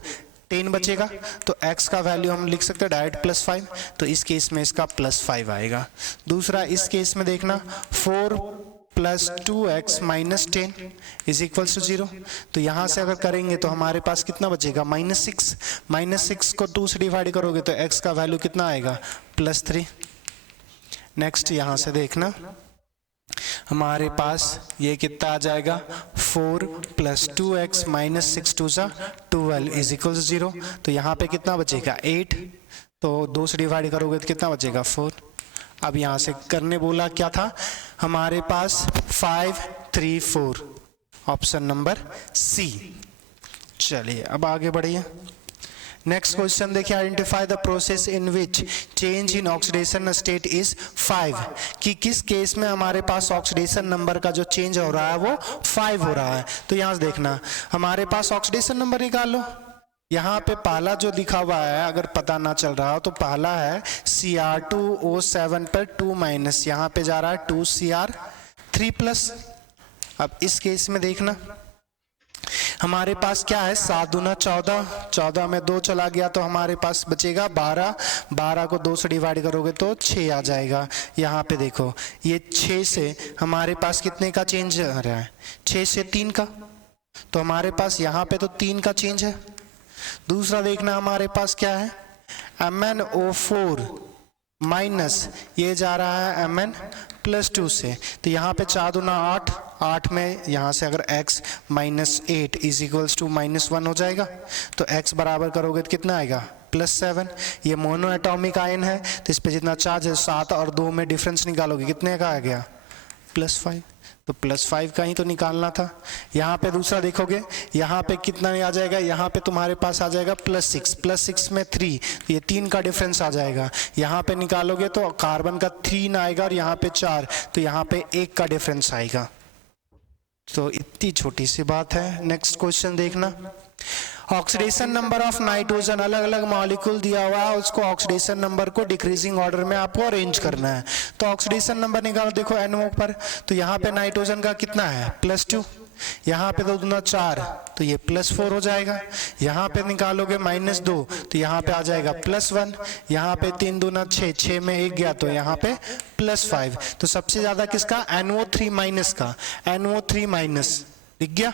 10 बचेगा, तो x का वैल्यू हम लिख सकते हैं डायरेक्ट +5, तो इस केस में इसका +5 आएगा। दूसरा इस केस में देखना 4 + 2x - 10 इज इक्वल्स टू 0, तो यहाँ से अगर करेंगे तो हमारे पास कितना बचेगा -6, -6 को 2 से डिवाइड करोगे तो x का वैल्यू कितना आएगा +3। नेक्स्ट यहाँ से देखना, हमारे पास ये कितना आ जाएगा 4 + 2x - 6 2 12 इज इक्वल 0, तो यहाँ पे कितना बचेगा 8, तो 2 से डिवाइड करोगे तो कितना बचेगा 4। अब यहाँ से करने बोला क्या था, हमारे पास 5 3 4 ऑप्शन नंबर सी। चलिए अब आगे बढ़िए। नेक्स्ट क्वेश्चन देखिए, identify the process in which change in oxidation state is 5, कि किस केस में हमारे पास ऑक्सीडेशन नंबर का जो चेंज हो रहा है वो 5 हो रहा है। तो यहां से देखना, हमारे पास ऑक्सीडेशन नंबर निकाल लो। यहाँ पे पहला जो लिखा हुआ है, अगर पता ना चल रहा हो तो पहला है Cr2O7 पर 2- यहाँ पे जा रहा है 2Cr3+। अब इस केस में देखना हमारे पास क्या है, 7 दूना 14, 14 में 2 चला गया तो हमारे पास बचेगा 12, 12 को 2 से डिवाइड करोगे तो 6 आ जाएगा। यहाँ पे देखो ये 6 से हमारे पास कितने का चेंज आ रहा है, 6 से 3 का, तो हमारे पास यहाँ पे तो 3 का चेंज है। दूसरा देखना हमारे पास क्या है, MnO4 माइनस ये जा रहा है Mn+2 से, तो यहाँ पे 4 दूना 8, 8 में यहाँ से अगर x -8 इज इक्वल्स टू -1 हो जाएगा, तो x बराबर करोगे तो कितना आएगा +7। ये मोनो एटॉमिक आयन है तो इस पे जितना चार्ज है 7 और 2 में डिफरेंस निकालोगे कितने का आ गया +5, तो +5 का ही तो निकालना था। यहाँ पे दूसरा देखोगे यहाँ पे कितना आ जाएगा, यहाँ पे तुम्हारे पास आ जाएगा +6, +6 में 3, ये 3 का डिफरेंस आ जाएगा। यहाँ पे निकालोगे तो कार्बन का 3 आएगा और यहाँ पे 4, तो यहाँ पे 1 का डिफरेंस आएगा। तो इतनी छोटी सी बात है। नेक्स्ट क्वेश्चन देखना, ऑक्सीडेशन नंबर ऑफ नाइट्रोजन, अलग अलग मॉलिक्यूल दिया हुआ है, उसको ऑक्सीडेशन नंबर को डिक्रीजिंग ऑर्डर में आपको अरेंज करना है। तो ऑक्सीडेशन नंबर निकालो, देखो NO पर, तो यहाँ पे नाइट्रोजन का कितना है +2, यहाँ पे 2 दूना 4, तो ये +4 हो जाएगा। यहाँ पे निकालोगे -2, तो यहाँ पे आ जाएगा +1, यहाँ पे 3 दूना 6, 6 में 1 गया तो यहाँ पे +5। तो सबसे ज्यादा किसका, NO3- का, NO3- दिख गया,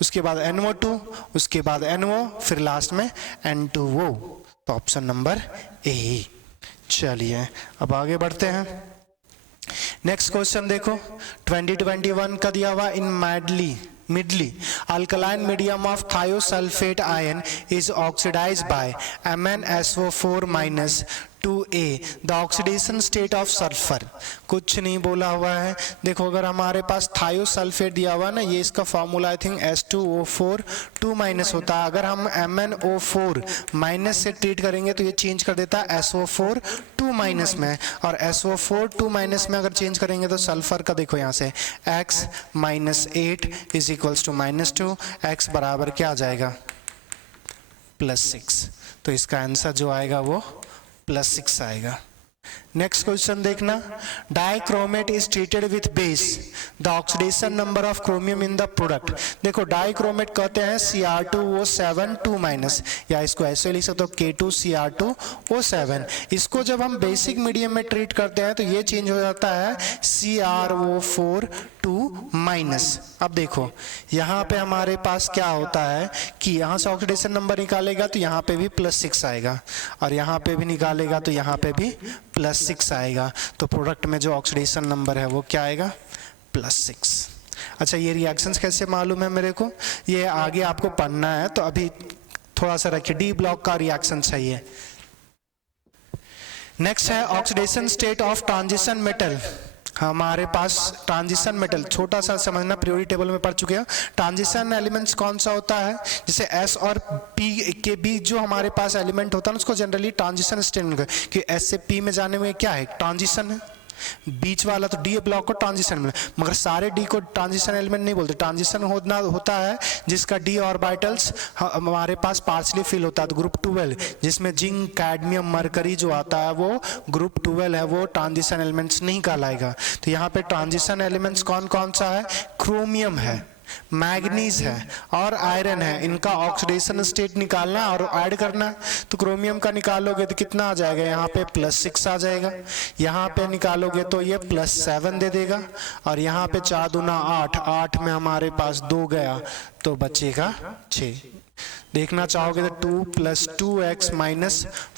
उसके बाद NO2, उसके बाद NO, फिर लास्ट में N2O, तो ऑप्शन नंबर ए। चलिए अब आगे बढ़ते हैं। नेक्स्ट क्वेश्चन देखो, 2021 का दिया हुआ, इन मिडली alkaline medium of thiosulfate ion is oxidized by MnSO4- 2A, the oxidation state of sulfur। कुछ नहीं बोला हुआ है। देखो अगर हमारे पास थायोसल्फेट दिया हुआ ना, ये इसका फॉर्मूला आई थिंक S2O4 2- होता है। अगर हम MnO4- से ट्रीट करेंगे तो ये चेंज कर देता है SO4 2- में, और SO4 2- में अगर चेंज करेंगे तो सल्फर का देखो यहाँ से x -8 is equals to -2, x बराबर क्या आ जाएगा +6। तो इसका आंसर जो आएगा वो +6 आएगा। नेक्स्ट क्वेश्चन देखना, dichromate is treated with base, the oxidation number of chromium in the product. देखो डाइक्रोमेट कहते हैं Cr2O7 2-, या इसको ऐसे लिख सकते हो K2Cr2O7। इसको जब हम बेसिक मीडियम में ट्रीट करते हैं तो ये चेंज हो जाता है CrO4 2-। अब देखो यहाँ पे हमारे पास क्या होता है कि यहाँ से ऑक्सीडेशन नंबर निकालेगा तो यहाँ पे भी +6 आएगा, और यहाँ पे भी निकालेगा तो यहाँ पे भी +6 आएगा। तो प्रोडक्ट में जो ऑक्सीडेशन नंबर है वो क्या आएगा +6। अच्छा ये रिएक्शंस कैसे मालूम है मेरे को, ये आगे आपको पढ़ना है, तो अभी थोड़ा सा रखिए। डी ब्लॉक का रिएक्शन चाहिए। नेक्स्ट है oxidation state of transition metal. हमारे पास ट्रांजिशन मेटल, छोटा सा समझना, प्रियोरिटी टेबल में पढ़ चुके हो। ट्रांजिशन एलिमेंट्स कौन सा होता है, जैसे S और P के बीच जो हमारे पास एलिमेंट होता है उसको जनरली ट्रांजिशन स्टेट, कि S से P में जाने में क्या है ट्रांजिशन है, बीच वाला तो डी ब्लॉक को ट्रांजिशन में, मगर सारे डी को ट्रांजिशन एलिमेंट नहीं बोलते। ट्रांजिशन होता है जिसका डी ऑर्बिटल्स हमारे पास पार्शली फिल होता है, तो ग्रुप 12 जिसमें जिंक कैडमियम मरकरी जो आता है वो ग्रुप 12 है, वो ट्रांजिशन एलिमेंट्स नहीं कहलाएगा। तो यहाँ पे ट्रांजिशन एलिमेंट्स कौन कौन सा है, क्रोमियम है, मैग्नीज है और आयरन है। इनका ऑक्सीडेशन स्टेट निकालना और ऐड करना। तो क्रोमियम का निकालोगे तो कितना आ जाएगा, यहाँ पे +6 आ जाएगा, यहाँ पे निकालोगे तो ये +7 दे देगा, और यहाँ पे 4 दूना 8, 8 में हमारे पास 2 गया तो बचेगा 6। देखना चाहोगे तो 2 + 2x -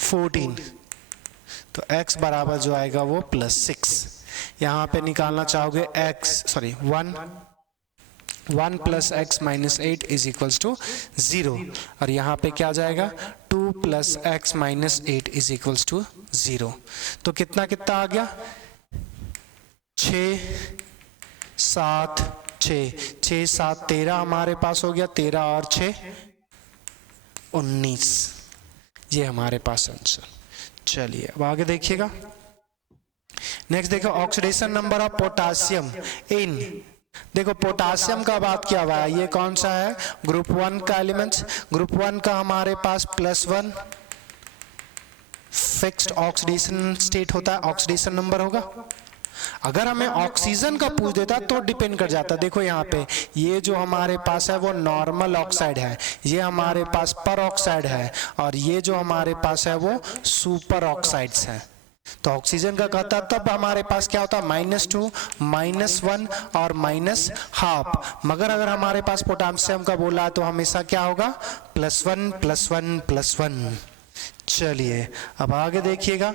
14, तो x बराबर जो आएगा वो +6। यहाँ पे निकालना चाहोगे 1 + x - 8 इज इक्वल्स टू 0, और यहाँ पे क्या जाएगा 2 + x - 8 इज इक्वल्स टू 0। तो कितना कितना आ गया, 6 7 6 7 13 हमारे पास हो गया, 13 और 6 19, ये हमारे पास आंसर। चलिए अब आगे देखिएगा। नेक्स्ट देखो ऑक्सीडेशन नंबर ऑफ पोटासियम इन, देखो पोटासियम का बात किया हुआ है, ये कौन सा है, ग्रुप 1 का एलिमेंट्स। ग्रुप 1 का हमारे पास +1 फिक्स्ड ऑक्सीडेशन स्टेट होता है, ऑक्सीडेशन नंबर होगा। अगर हमें ऑक्सीजन का पूछ देता तो डिपेंड कर जाता। देखो यहाँ पे ये जो हमारे पास है वो नॉर्मल ऑक्साइड है, ये हमारे पास पर ऑक्साइड है, और ये जो हमारे पास है वो सुपर ऑक्साइड्स है। तो ऑक्सीजन का कहता तब हमारे पास क्या होता है, -2 -1 और -12। मगर अगर हमारे पास पोटासियम का बोला तो हमेशा क्या होगा, +1 +1 +1। चलिए अब आगे देखिएगा।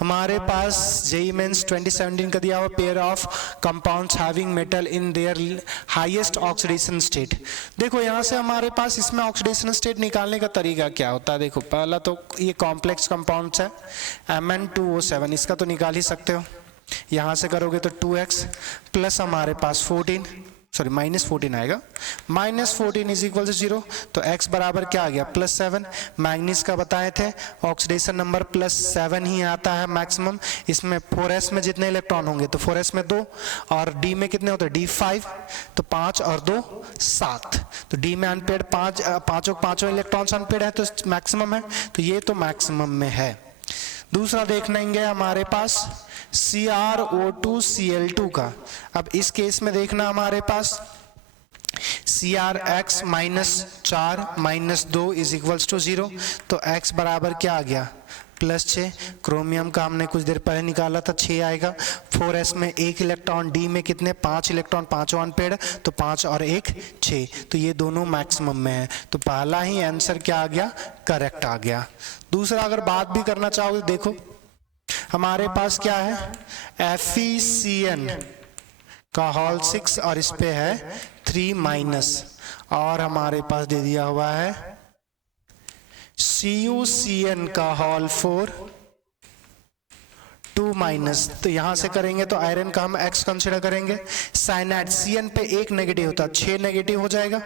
हमारे पास जेईई मेंस 2017 का दिया हुआ pair of compounds having metal in their highest oxidation state. देखो यहाँ से हमारे पास इसमें ऑक्सीडेशन स्टेट निकालने का तरीका क्या होता है। देखो पहला तो ये कॉम्प्लेक्स कंपाउंड्स है Mn2O7, इसका तो निकाल ही सकते हो। यहाँ से करोगे तो 2x प्लस हमारे पास -14 आएगा, -14 इज इक्वल टू 0। तो x बराबर क्या आ गया, +7। मैग्नीज का बताए थे ऑक्सीडेशन नंबर +7 ही आता है मैक्सिमम। इसमें 4s में जितने इलेक्ट्रॉन होंगे तो 4s में 2, और d में कितने होते हैं, d5, तो 5 और 2 7। तो d में अनपेड पांचों इलेक्ट्रॉन्स अनपेड है तो मैक्सिमम है, तो ये तो मैक्सिमम में है। दूसरा देखनेंगे हमारे पास CrO2Cl2 का। अब इस केस में देखना हमारे पास CrX -4 -2 इज इक्वल्स टू 0। तो x बराबर क्या आ गया, +6। क्रोमियम का हमने कुछ देर पहले निकाला था, 6 आएगा। 4s में 1 इलेक्ट्रॉन, d में कितने 5 इलेक्ट्रॉन, पांचों अनपेड, तो 5 और 1 6। तो ये दोनों मैक्सिमम में है, तो पहला ही आंसर क्या आ गया, करेक्ट आ गया। दूसरा अगर बात भी करना चाहोगे, देखो हमारे पास क्या है, FeCN का होल 6 और इस पे है 3-, और हमारे पास दे दिया हुआ है CuCN का होल 4 2-। तो यहां से करेंगे तो आयरन का हम X कंसिडर करेंगे। साइनाइड Cn पे 1 नेगेटिव होता है, 6 नेगेटिव हो जाएगा।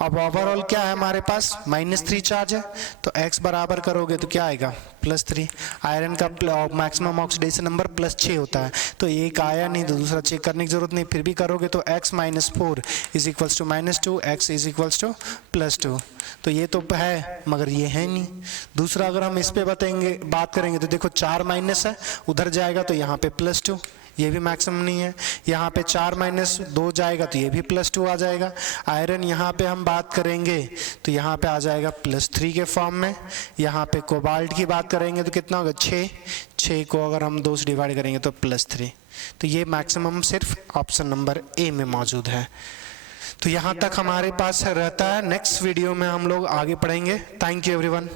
अब ओवरऑल क्या है हमारे पास, -3 चार्ज है, तो X बराबर करोगे तो क्या आएगा, +3। आयरन का मैक्सिमम ऑक्सीडेशन नंबर +6 होता है, तो एक आया नहीं तो दूसरा चेक करने की जरूरत नहीं, फिर भी करोगे तो x -4 is equals to -2, x is equals to +2। तो ये तो है मगर ये है नहीं। दूसरा अगर हम इस पे बात करेंगे तो देखो 4 माइनस है, उधर जाएगा तो यहाँ पे +2, ये भी मैक्सिमम नहीं है। यहाँ पे 4 - 2 जाएगा तो ये भी +2 आ जाएगा। आयरन यहाँ पे हम बात करेंगे तो यहाँ पे आ जाएगा +3 के फॉर्म में। यहाँ पे कोबाल्ट की बात करेंगे तो कितना होगा, 6 को अगर हम 2 से डिवाइड करेंगे तो +3। तो ये मैक्सिमम सिर्फ ऑप्शन नंबर ए में मौजूद है। तो यहाँ तक हमारे पास रहता है। नेक्स्ट वीडियो में हम लोग आगे पढ़ेंगे। Thank you everyone.